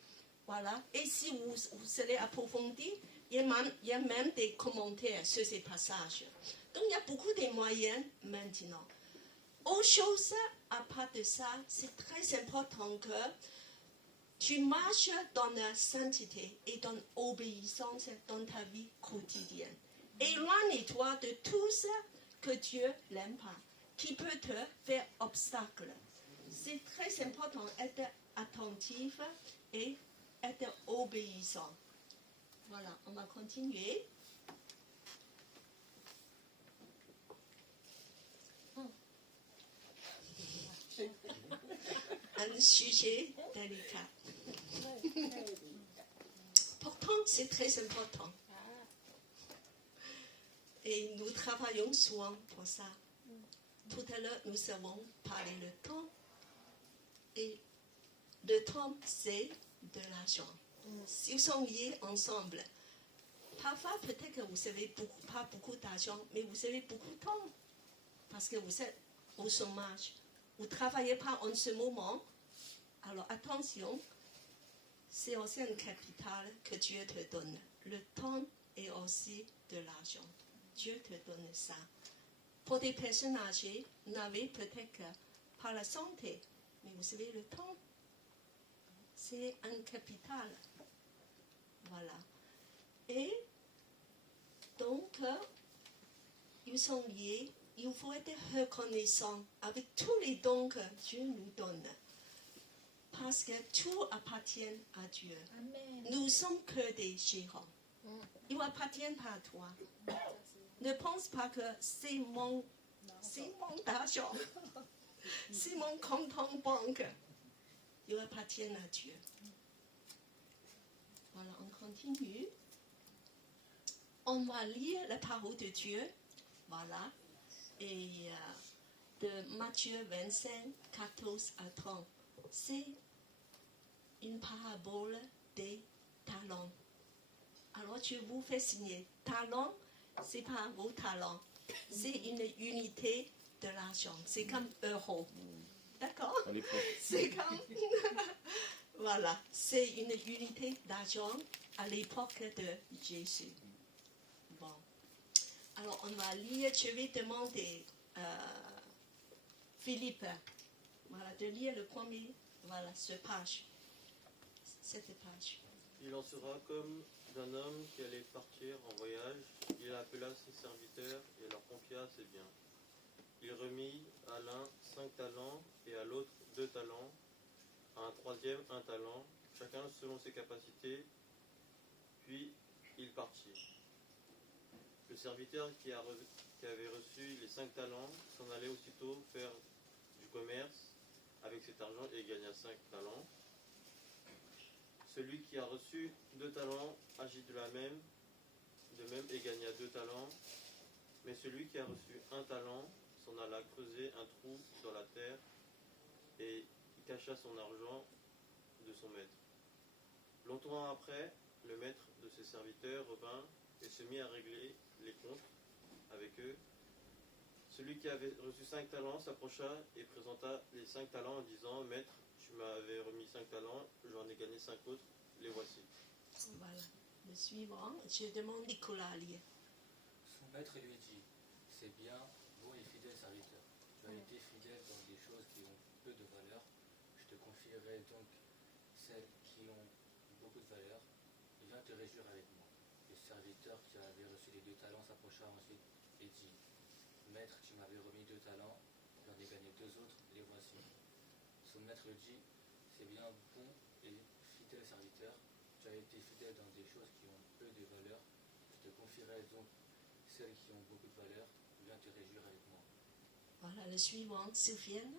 Voilà. Et si vous allez approfondir, il y a même des commentaires sur ces passages. Donc, il y a beaucoup de moyens maintenant. Autre chose, à part de ça, c'est très important que tu marches dans la sainteté et dans l'obéissance dans ta vie quotidienne. Éloigne-toi de tout ce que Dieu n'aime pas, qui peut te faire obstacle. C'est très important d'être attentif et être obéissant. Voilà, on va continuer. Un sujet délicat. Pourtant, c'est très important. Et nous travaillons souvent pour ça. Tout à l'heure, nous avons parlé le temps. Et le temps, c'est de l'argent. Si vous sont liés ensemble, parfois, peut-être que vous n'avez pas beaucoup d'argent, mais vous avez beaucoup de temps. Parce que vous êtes au chômage. Vous ne travaillez pas en ce moment. Alors attention, c'est aussi un capital que Dieu te donne. Le temps est aussi de l'argent. Dieu te donne ça. Pour des personnes âgées, vous n'avez peut-être pas la santé, mais vous savez, le temps, c'est un capital. Voilà. Et donc, ils sont liés. Il faut être reconnaissant avec tous les dons que Dieu nous donne. Parce que tout appartient à Dieu. Amen. Nous sommes que des gérants. Il n'appartient pas à toi. Ne pense pas que c'est mon argent. C'est mon compte en banque. Il appartient à Dieu. Voilà, on continue. On va lire la parole de Dieu. Voilà. Et de Matthieu 25, 14 à 30. C'est une parabole des talents. Alors, je vous fais signer. Talent, ce n'est pas vos talents. C'est une unité de l'argent. C'est comme euro. D'accord? À l'époque. C'est comme... Voilà. C'est une unité d'argent à l'époque de Jésus. Bon. Alors, on va lire. Je vais demander Philippe, voilà, de lire le premier, voilà, cette page. Il en sera comme d'un homme qui allait partir en voyage. Il appela ses serviteurs et leur confia ses biens. Il remit à l'un 5 talents et à l'autre 2 talents, à un troisième 1 talent, chacun selon ses capacités. Puis il partit. Le serviteur qui avait reçu les 5 talents s'en allait aussitôt faire du commerce avec cet argent et gagna 5 talents. Celui qui a reçu 2 talents agit de même et gagna 2 talents. Mais celui qui a reçu 1 talent s'en alla creuser un trou dans la terre et y cacha son argent de son maître. Longtemps après, le maître de ses serviteurs revint et se mit à régler les comptes avec eux. Celui qui avait reçu 5 talents s'approcha et présenta les 5 talents en disant « Maître, tu m'avais remis 5 talents, j'en ai gagné 5 autres, les voici. » Voilà. Le suivant, je demande Nicolas à lire. Son maître lui dit, c'est bien, bon et fidèle serviteur. Tu as été fidèle dans des choses qui ont peu de valeur. Je te confierai donc celles qui ont beaucoup de valeur. Viens te réjouir avec moi. Le serviteur qui avait reçu les 2 talents s'approcha ensuite et dit, Maître, tu m'avais remis 2 talents, j'en ai gagné 2 autres, les voici. Son maître dit, c'est bien, bon et fidèle serviteur. Tu as été fidèle dans des choses qui ont peu de valeur. Je te confierai donc celles qui ont beaucoup de valeur. Viens te réjouir avec moi. Voilà, le suivant, Sofiane.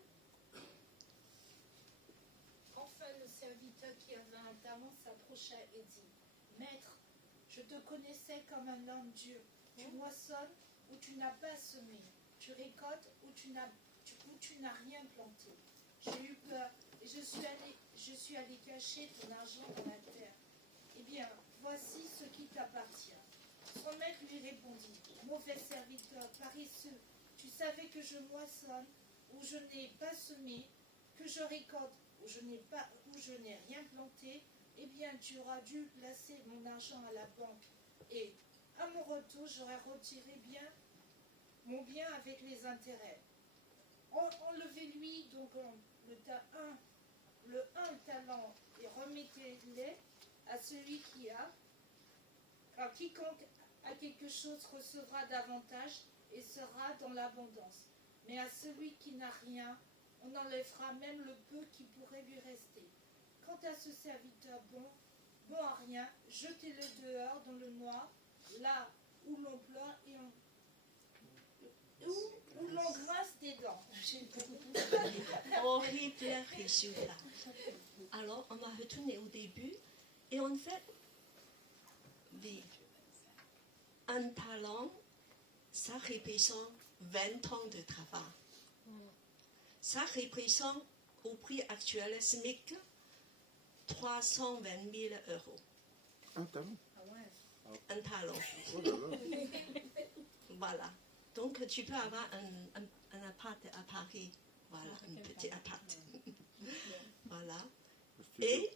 Enfin, le serviteur qui avait un talent s'approcha et dit, Maître, je te connaissais comme un homme dur. Tu moissonnes où tu n'as pas semé. Tu récoltes où tu n'as rien planté. J'ai eu peur et je suis allé cacher ton argent dans la terre. Eh bien, voici ce qui t'appartient. Son maître lui répondit, mauvais serviteur, paresseux, tu savais que je moissonne où je n'ai pas semé, que je récolte où je n'ai rien planté. Eh bien, tu auras dû placer mon argent à la banque. Et, à mon retour, j'aurai retiré mon bien avec les intérêts. Enlevez-lui donc le un talent et remettez-les à celui qui a, car quiconque a quelque chose recevra davantage et sera dans l'abondance. Mais à celui qui n'a rien, on enlèvera même le peu qui pourrait lui rester. Quant à ce serviteur bon à rien, jetez-le dehors dans le noir, là où l'on pleure et où l'on grince des dents. Horrible résultat. Alors, on va retourner au début. Et en fait, un talent, ça représente 20 ans de travail. Ça représente, au prix actuel, SMIC, 320 000 euros. Un talent. Un talent. Oh là là. Voilà. Donc, tu peux avoir un appart à Paris. Voilà, un petit appart. Voilà. Et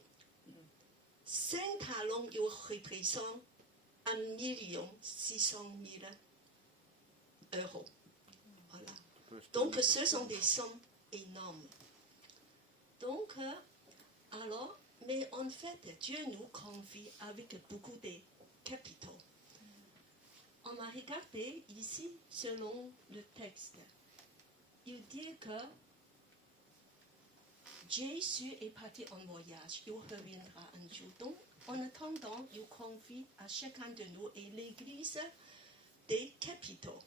5 talents, ils représentent 1 600 000 euros. Voilà. Donc, ce sont des sommes énormes. Donc, alors, mais en fait, Dieu nous confie avec beaucoup de capitaux. On va regarder ici, selon le texte. Il dit que Jésus est parti en voyage, il reviendra un jour. Donc, en attendant, il confie à chacun de nous et l'Église des capitaux.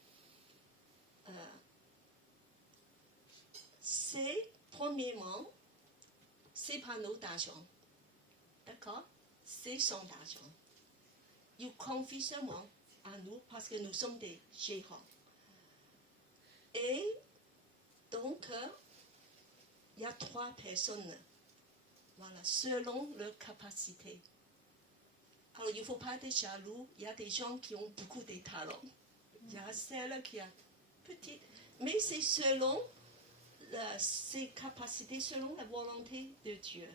C'est, premièrement, c'est panneaux d'argent. D'accord? C'est son argent. Il confie seulement à nous parce que nous sommes des gérants. Et donc, il y a 3 personnes, voilà, selon leur capacité. Alors, il ne faut pas être jaloux. Il y a des gens qui ont beaucoup de talents. Il y a celle qui a petite. Mais c'est selon ses capacités, selon la volonté de Dieu.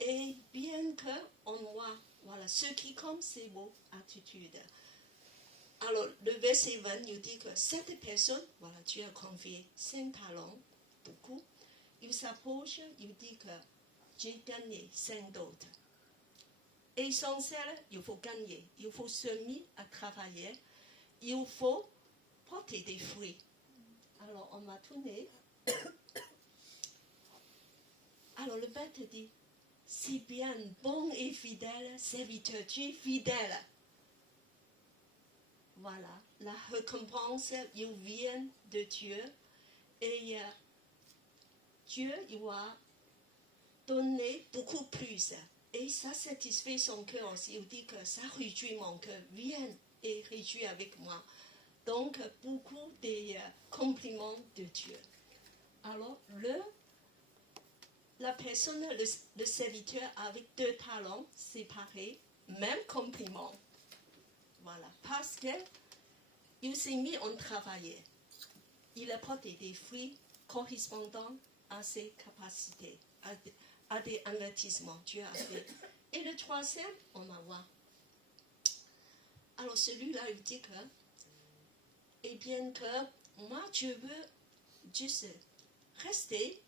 Et bien qu'on voit, voilà, ceux qui comme c'est vos attitudes. Alors, le verset 20 nous dit que cette personne, voilà, Dieu a confié 5 talents, beaucoup. Il s'approche, il dit que j'ai gagné 5 d'autres. Essentiel, il faut gagner, il faut se mettre à travailler, il faut porter des fruits. Alors, on va tourner. Alors, le maître dit, si bien, bon et fidèle serviteur, tu es fidèle. Voilà, la récompense, il vient de Dieu. Et Dieu, il va donner beaucoup plus. Et Et ça satisfait son cœur aussi. Il dit que ça réjouit mon cœur. Viens et réjouis avec moi. Donc, beaucoup de compliments de Dieu. Alors, la personne, le serviteur avec 2 talents séparés, même compliment. Voilà. Parce qu'il s'est mis en travailler. Il a apporté des fruits correspondant à ses capacités, à des investissements Dieu a fait. Et le 3e, on va voir. Alors celui-là, il dit que, eh bien que moi, je veux juste rester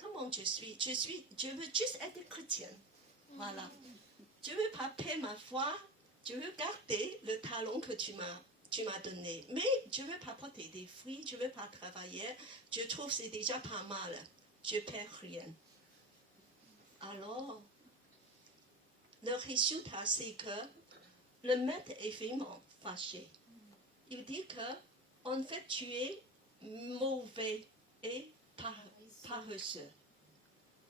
comment je suis. Je veux juste être chrétienne. Voilà. Je ne veux pas perdre ma foi. Je veux garder le talent que tu m'as donné. Mais je ne veux pas porter des fruits. Je ne veux pas travailler. Je trouve que c'est déjà pas mal. Je ne perds rien. Alors, le résultat, c'est que le maître est vraiment fâché. Il dit que, en fait, tu es mauvais et paresseux.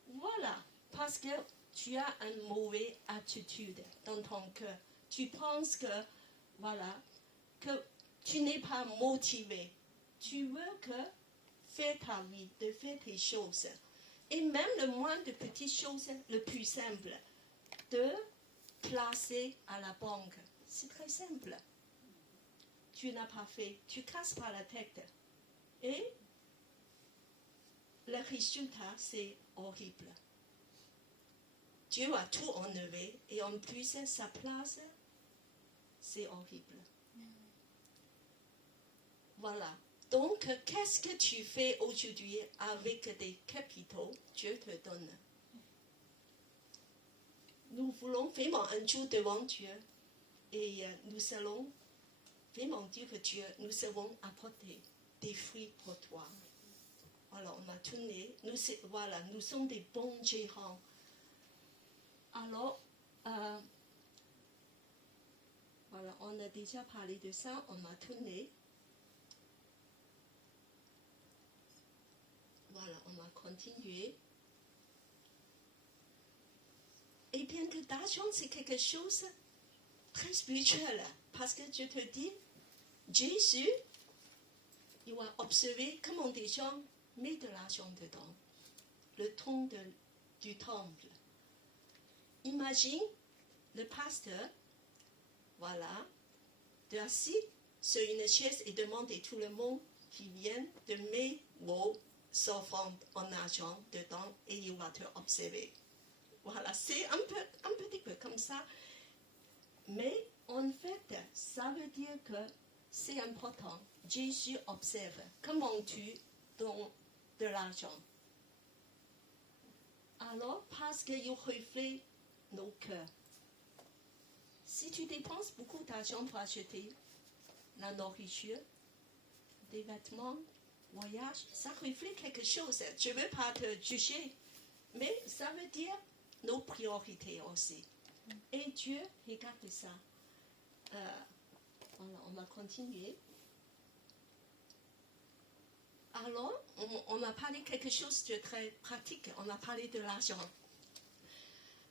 Voilà, parce que tu as une mauvaise attitude dans ton cœur. Tu penses que, voilà, que tu n'es pas motivé. Tu veux que faire ta vie, de faire tes choses. Et même le moins de petites choses, le plus simple, de placer à la banque. C'est très simple. Tu n'as pas fait, tu casses pas la tête. Et le résultat, c'est horrible. Dieu a tout enlevé et en plus, sa place, c'est horrible. Voilà. Donc, qu'est-ce que tu fais aujourd'hui avec des capitaux que Dieu te donne? Nous voulons vraiment un jour devant Dieu et nous allons vraiment dire que Dieu, nous avons apporté des fruits pour toi. Voilà, on a tourné, nous sommes des bons gérants. Alors, voilà, on a déjà parlé de ça, on a tourné. Voilà, on va continuer. Et bien que l'argent, c'est quelque chose de très spirituel. Parce que je te dis, Jésus, il va observer comment des gens mettent de l'argent dedans. Le ton du temple. Imagine le pasteur, voilà, de assis sur une chaise et demander à tout le monde qui vient de mettre vos offrandes en argent dedans et il va te observer. Voilà, c'est un petit peu comme ça. Mais en fait, ça veut dire que c'est important. Jésus observe comment tu donnes de l'argent. Alors, parce qu'il reflète nos cœurs. Si tu dépenses beaucoup d'argent pour acheter la nourriture, des vêtements, voyage, ça reflète quelque chose. Je ne veux pas te juger, mais ça veut dire nos priorités aussi. Et Dieu regarde ça. Voilà, on va continuer. Alors, on a parlé de quelque chose de très pratique. On a parlé de l'argent.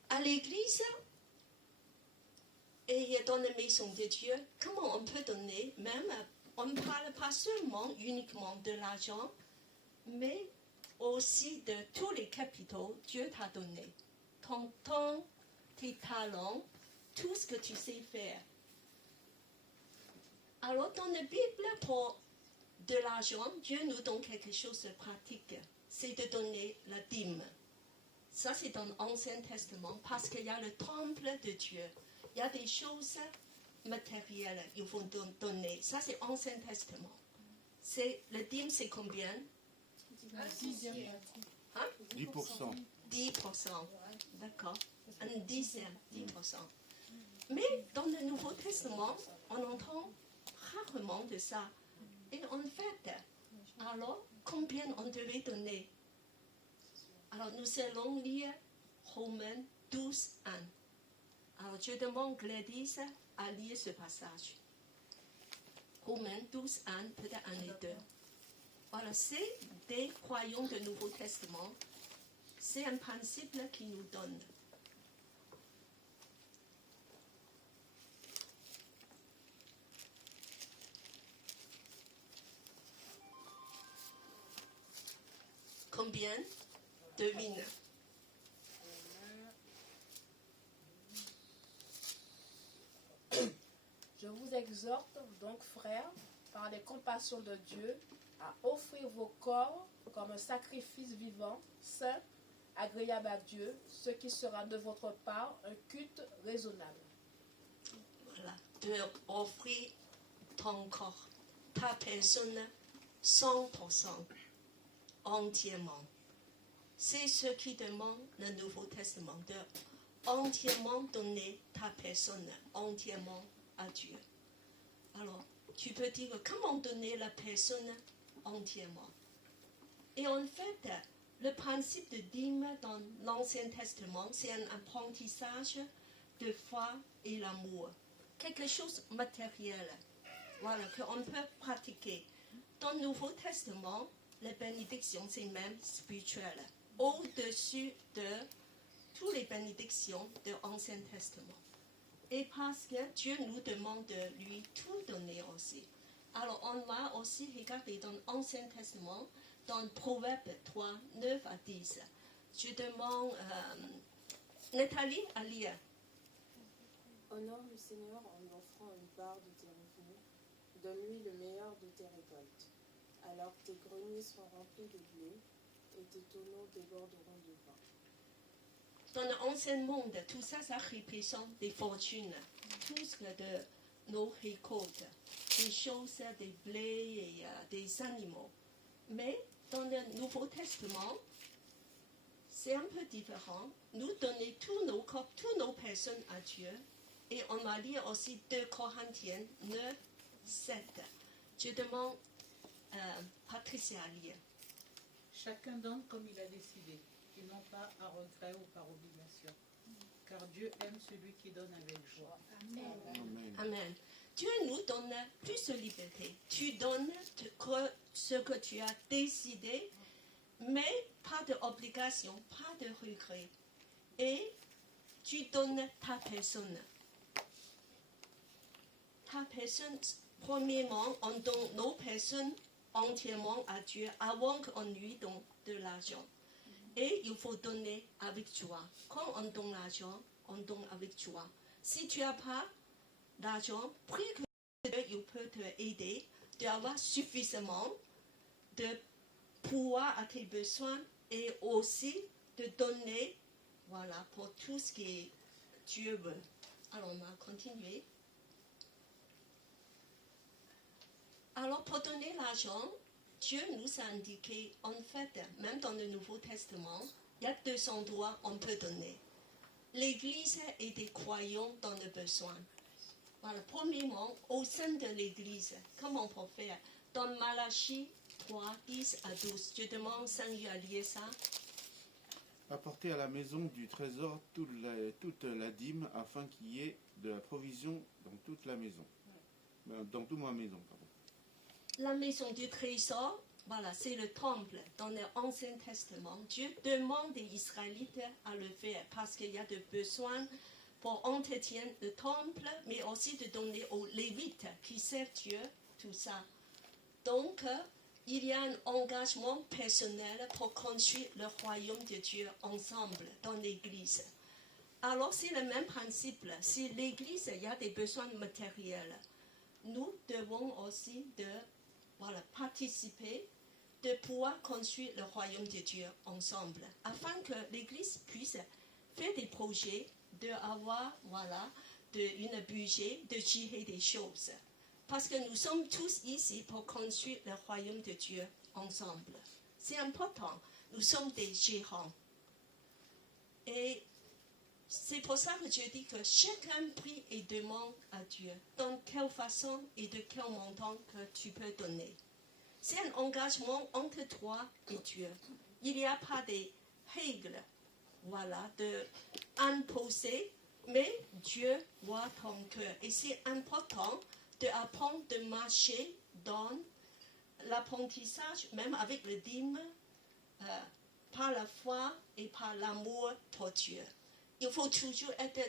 À l'église, et dans la maison de Dieu, comment on peut donner, même, on ne parle pas seulement, uniquement de l'argent, mais aussi de tous les capitaux que Dieu t'a donné. Ton temps, tes talents, tout ce que tu sais faire. Alors, dans la Bible, pour de l'argent, Dieu nous donne quelque chose de pratique. C'est de donner la dîme. Ça, c'est dans l'Ancien Testament, parce qu'il y a le temple de Dieu. Il y a des choses matérielles qu'il faut donner. Ça, c'est l'Ancien Testament. Le dîme, c'est combien? 10e. Hein? 10%. 10%. D'accord. Un dixième, 10%. Mais dans le Nouveau Testament, on entend rarement de ça. Et en fait, alors, combien on devait donner? Alors, nous allons lire Romains 12, 1. Alors, je demande Gladys à lire ce passage. Romains 12, 1, peut-être 1 et 2. Voilà, c'est des croyants du Nouveau Testament. C'est un principe qui nous donne. Combien? Devine. Je vous exhorte donc, frères, par les compassions de Dieu, à offrir vos corps comme un sacrifice vivant, saint, agréable à Dieu, ce qui sera de votre part un culte raisonnable. Voilà, de offrir ton corps, ta personne, 100%, entièrement. C'est ce qui demande le Nouveau Testament, de entièrement donner ta personne, entièrement à Dieu. Alors, tu peux dire comment donner la personne entièrement. Et en fait, le principe de dîme dans l'Ancien Testament, c'est un apprentissage de foi et l'amour. Quelque chose de matériel, voilà, qu'on peut pratiquer. Dans le Nouveau Testament, la bénédiction, c'est même spirituel, au-dessus de toutes les bénédictions de l'Ancien Testament. Et parce que Dieu nous demande de lui tout donner aussi. Alors, on va aussi regarder dans l'Ancien Testament, dans Proverbe 3, 9 à 10. Je demande Nathalie à lire. Honore le Seigneur en lui offrant une part de tes revenus. Donne-lui le meilleur de tes récoltes. Alors tes greniers seront remplis de blé et tes tonneaux déborderont de vin. Dans l'ancien monde, tout ça, ça représente des fortunes, tout ce de nos récoltes, des choses, des blés et des animaux. Mais dans le Nouveau Testament, c'est un peu différent. Nous donnons tous nos corps, toutes nos personnes à Dieu. Et on va lire aussi 2 Corinthiens 9, 7. Je demande Patricia à lire. Chacun donne comme il a décidé, et non pas à regret ou par obligation. Car Dieu aime celui qui donne avec joie. Amen. Amen. Dieu nous donne plus de liberté. Tu donnes ce que tu as décidé, mais pas d'obligation, pas de regret. Et tu donnes ta personne. Ta personne, premièrement, on donne nos personnes entièrement à Dieu avant qu'on lui donne de l'argent. Et il faut donner avec joie. Quand on donne l'argent, on donne avec joie. Si tu n'as pas d'argent, prie que Dieu il peut t'aider d'avoir suffisamment de pouvoir à tes besoins et aussi de donner, voilà, pour tout ce que Dieu veut. Alors, on va continuer. Alors, pour donner l'argent, Dieu nous a indiqué, en fait, même dans le Nouveau Testament, il y a 2 endroits où on peut donner. L'Église et des croyants dans le besoin. Voilà, premièrement, au sein de l'Église, comment on peut faire? Dans Malachie 3, 10 à 12, je demande Saint-Louis à lire ça. Apportez à la maison du trésor toute la dîme afin qu'il y ait de la provision dans toute la maison. Dans toute ma maison, pardon. La maison du trésor, voilà, c'est le temple dans l'Ancien Testament. Dieu demande aux Israélites à le faire parce qu'il y a des besoins pour entretenir le temple, mais aussi de donner aux Lévites qui servent Dieu, tout ça. Donc, il y a un engagement personnel pour construire le royaume de Dieu ensemble dans l'Église. Alors, c'est le même principe. Si l'Église, il y a des besoins matériels, nous devons aussi participer, de pouvoir construire le royaume de Dieu ensemble, afin que l'Église puisse faire des projets, d'avoir un budget, de gérer des choses. Parce que nous sommes tous ici pour construire le royaume de Dieu ensemble. C'est important. Nous sommes des gérants. Et c'est pour ça que je dis que chacun prie et demande à Dieu dans quelle façon et de quel montant que tu peux donner. C'est un engagement entre toi et Dieu. Il n'y a pas de règles, de imposer, mais Dieu voit ton cœur. Et c'est important d'apprendre de marcher dans l'apprentissage, même avec le dîme, par la foi et par l'amour pour Dieu. Il faut toujours être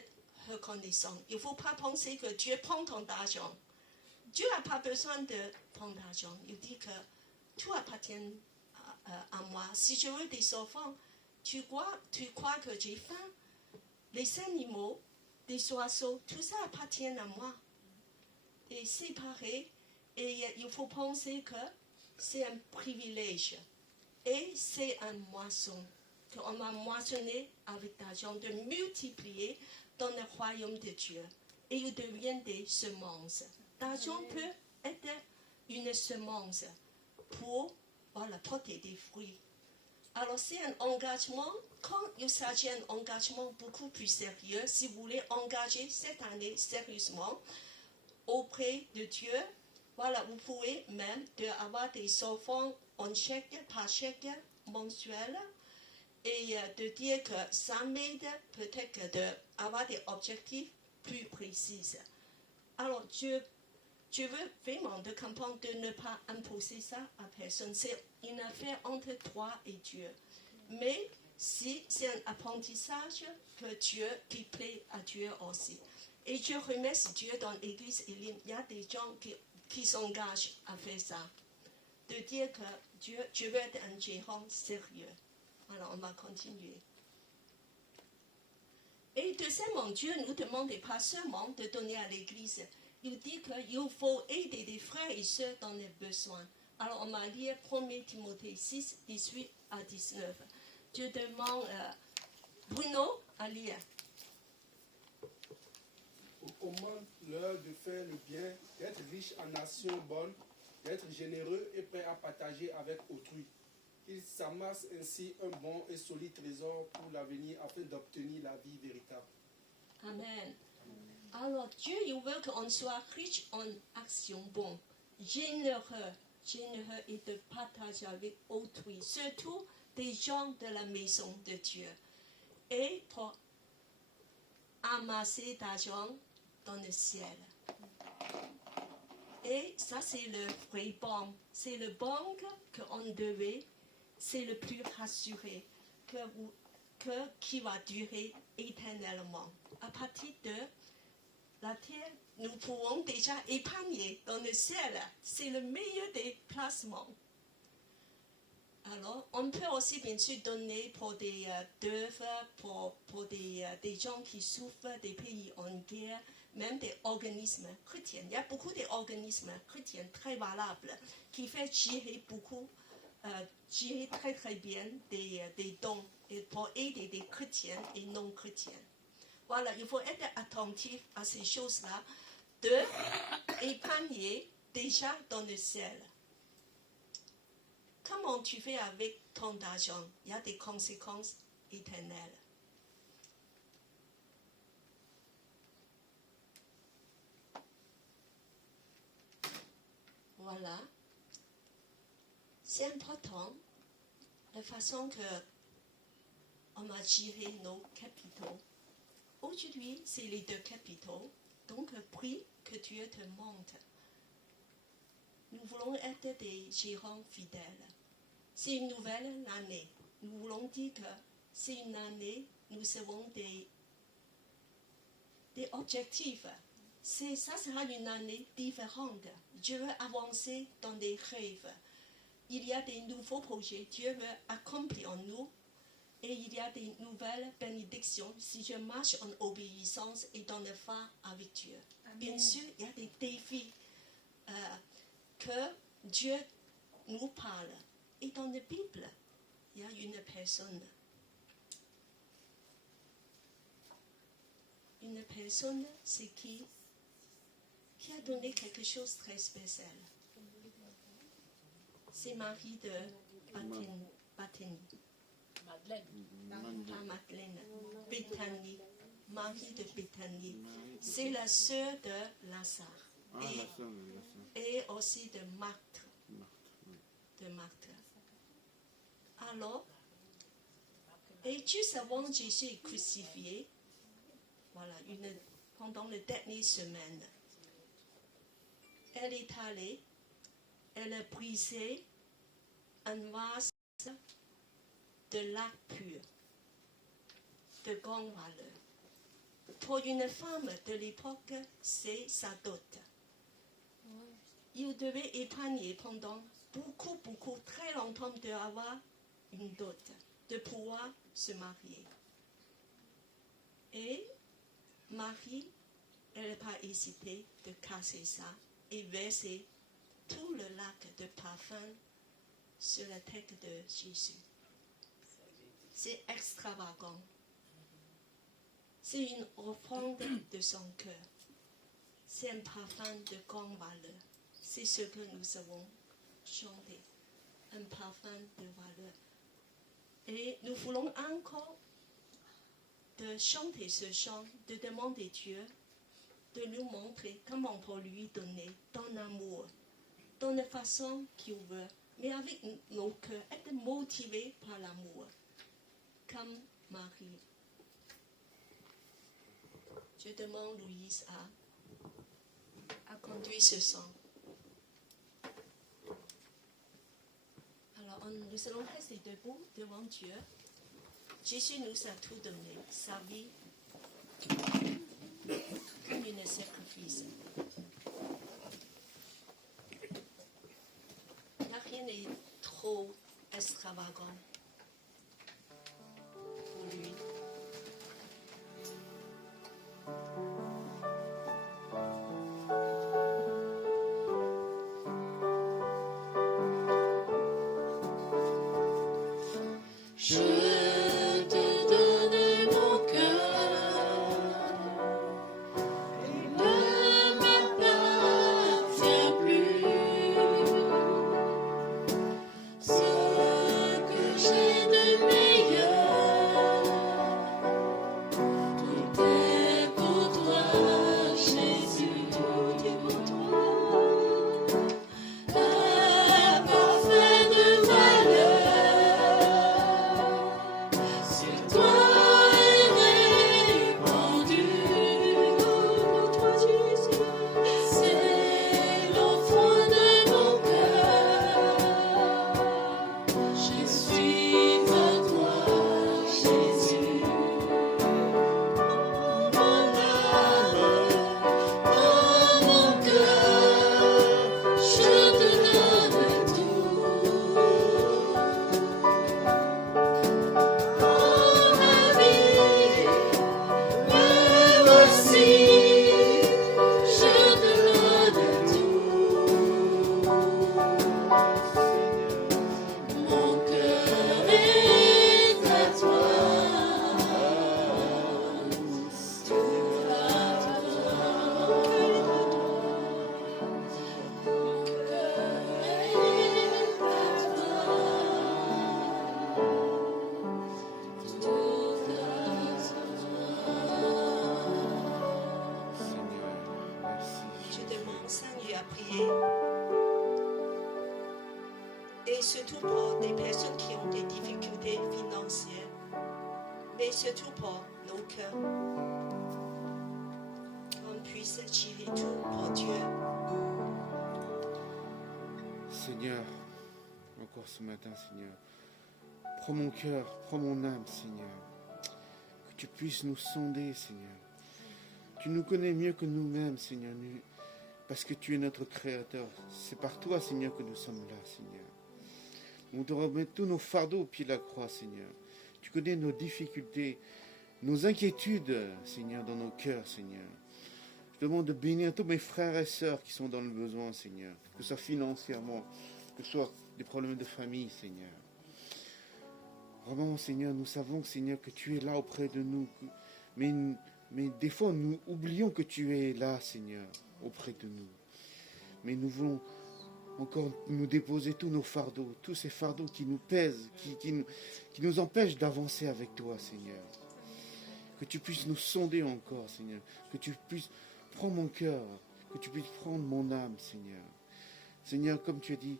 reconnaissant. Il ne faut pas penser que Dieu prend ton argent. Dieu n'a pas besoin de ton argent. Il dit que tout appartient à moi. Si je veux des enfants, tu crois que j'ai faim? Les animaux, les oiseaux, tout ça appartient à moi. Et c'est pareil. Et il faut penser que c'est un privilège. Et c'est un moisson. Qu'on va moissonner avec l'argent, de multiplier dans le royaume de Dieu. Et ils deviennent des semences. L'argent peut être une semence pour porter des fruits. Alors c'est un engagement, quand il s'agit d'un engagement beaucoup plus sérieux, si vous voulez engager cette année sérieusement auprès de Dieu, vous pouvez même avoir des enfants en chèque, par chèque mensuel, et de dire que ça m'aide peut-être d'avoir des objectifs plus précis. Alors je veux vraiment de comprendre de ne pas imposer ça à personne. C'est une affaire entre toi et Dieu. Mais si c'est un apprentissage qui plaît à Dieu aussi. Et je remercie Dieu dans l'église Elim. Il y a des gens qui s'engagent à faire ça. De dire que Dieu, je veux être un gérant sérieux. Alors on va continuer. Et deuxièmement, Dieu ne nous demande pas seulement de donner à l'église. Il dit qu'il faut aider des frères et sœurs dans les besoins. Alors on va lire 1 Timothée 6, 18 à 19. Je demande Bruno à lire. On commande leur de faire le bien, d'être riche en actions bonnes, d'être généreux et prêt à partager avec autrui. Qu'ils s'amassent ainsi un bon et solide trésor pour l'avenir afin d'obtenir la vie véritable. Amen. Alors Dieu, il veut qu'on soit riche en actions bonnes, généreux et de partager avec autrui, surtout des gens de la maison de Dieu. Et pour amasser d'argent dans le ciel. Et ça, c'est le vrai banque. C'est le banque qu'on devait, c'est le plus rassuré, qui va durer éternellement. À partir de la terre, nous pouvons déjà épargner dans le ciel. C'est le meilleur des placements. Alors, on peut aussi bien sûr donner pour des œuvres, pour des gens qui souffrent, des pays en guerre, même des organismes chrétiens. Il y a beaucoup d'organismes chrétiens très valables qui font gérer très très bien des dons pour aider des chrétiens et non chrétiens. Voilà, il faut être attentif à ces choses-là, d'épargner déjà dans le ciel. Comment tu fais avec ton argent? Il y a des conséquences éternelles. Voilà. C'est important la façon qu'on va gérer nos capitaux. Aujourd'hui, c'est les 2 capitaux. Donc, prie que Dieu te montre. Nous voulons être des gérants fidèles. C'est une nouvelle année. Nous voulons dire que c'est une année, nous avons des objectifs. Ça sera une année différente. Dieu veut avancer dans des rêves. Il y a des nouveaux projets. Dieu veut accomplir en nous. Et il y a des nouvelles bénédictions si je marche en obéissance et dans le phare avec Dieu. Amen. Bien sûr, il y a des défis que Dieu nous parle. Et dans la Bible, il y a une personne. Une personne, c'est qui a donné quelque chose de très spécial. C'est Marie de Bethanie. Pas Madeleine. Bethanie. Marie de Bethanie. C'est la sœur de Lazare. Et aussi de Marthe. Alors, et juste avant Jésus est crucifié, voilà, pendant les dernières semaines, elle est allée, elle a brisé un vase de lac pur, de grande valeur. Pour une femme de l'époque, c'est sa dot. Il devait épargner pendant beaucoup, très longtemps d'avoir une dot, de pouvoir se marier. Et Marie, elle n'a pas hésité de casser ça et verser tout le lac de parfum sur la tête de Jésus. C'est extravagant. C'est une offrande de son cœur. C'est un parfum de grande valeur. C'est ce que nous avons chanté. Un parfum de valeur. Et nous voulons encore de chanter ce chant, de demander Dieu de nous montrer comment on peut lui donner ton amour, dans la façon qu'il veut, mais avec nos cœurs, être motivés par l'amour, comme Marie. Je demande Louise à conduire ce chant. Alors, nous allons rester debout devant Dieu. Jésus nous a tout donné, sa vie, comme un sacrifice. Il n'y a rien de trop extravagant pour lui. Je te donne mon cœur, il ne m'appartient plus. Ce que j'ai de meilleur, tout est pour toi, Jésus, tout est pour toi. Un parfait de valeur. Et surtout pour des personnes qui ont des difficultés financières, mais surtout pour nos cœurs, qu'on puisse tirer tout pour Dieu. Seigneur, encore ce matin, Seigneur, prends mon cœur, prends mon âme, Seigneur, que tu puisses nous sonder, Seigneur. Tu nous connais mieux que nous-mêmes, Seigneur, parce que tu es notre Créateur. C'est par toi, Seigneur, que nous sommes là, Seigneur. On te remet tous nos fardeaux au pied de la croix, Seigneur. Tu connais nos difficultés, nos inquiétudes, Seigneur, dans nos cœurs, Seigneur. Je demande de bénir tous mes frères et sœurs qui sont dans le besoin, Seigneur, que ce soit financièrement, que ce soit des problèmes de famille, Seigneur. Vraiment, Seigneur, nous savons, Seigneur, que tu es là auprès de nous, mais des fois, nous oublions que tu es là, Seigneur, auprès de nous. Mais nous voulons encore nous déposer tous nos fardeaux, tous ces fardeaux qui nous pèsent, qui nous empêchent d'avancer avec toi, Seigneur. Que tu puisses nous sonder encore, Seigneur. Que tu puisses prendre mon cœur, que tu puisses prendre mon âme, Seigneur. Seigneur, comme tu as dit,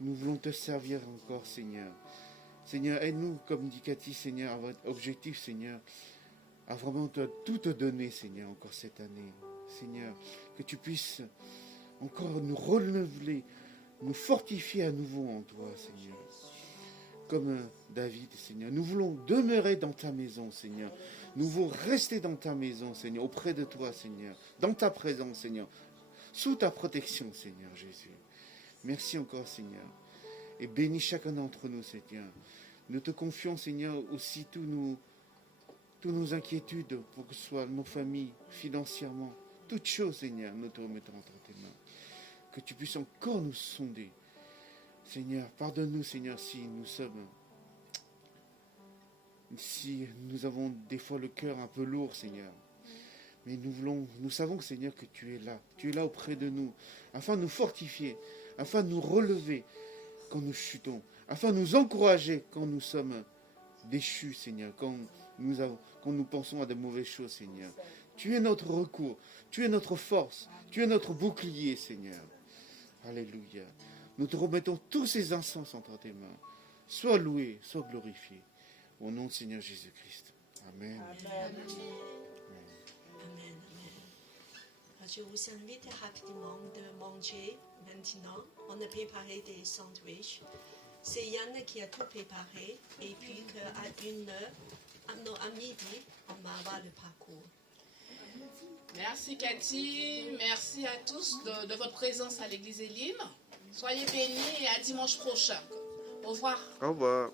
nous voulons te servir encore, Seigneur. Seigneur, aide-nous, comme dit Cathy, Seigneur, à votre objectif, Seigneur, à vraiment tout te donner, Seigneur, encore cette année. Seigneur, que tu puisses encore nous renouveler, nous fortifier à nouveau en toi, Seigneur. Comme David, Seigneur. Nous voulons demeurer dans ta maison, Seigneur. Nous voulons rester dans ta maison, Seigneur, auprès de toi, Seigneur. Dans ta présence, Seigneur. Sous ta protection, Seigneur Jésus. Merci encore, Seigneur. Et bénis chacun d'entre nous, Seigneur. Nous te confions, Seigneur, aussi toutes nos inquiétudes, pour que ce soit nos familles, financièrement, toutes choses, Seigneur, nous te remettons entre tes mains. Que tu puisses encore nous sonder. Seigneur, pardonne-nous, Seigneur, si nous avons des fois le cœur un peu lourd, Seigneur. Mais nous savons, Seigneur, que tu es là auprès de nous, afin de nous fortifier, afin de nous relever quand nous chutons, afin de nous encourager quand nous sommes déchus, Seigneur, quand nous pensons à de mauvaises choses, Seigneur. Tu es notre recours, tu es notre force, tu es notre bouclier, Seigneur. Alléluia. Nous te remettons tous ces instants entre tes mains. Sois loué, sois glorifié. Au nom de Seigneur Jésus-Christ. Amen. Amen. Amen. Je vous invite rapidement de manger maintenant. On a préparé des sandwichs. C'est Yann qui a tout préparé. Et puis à midi, on va avoir le parcours. Merci Cathy, merci à tous de votre présence à l'église Elim. Soyez bénis et à dimanche prochain. Au revoir. Au revoir.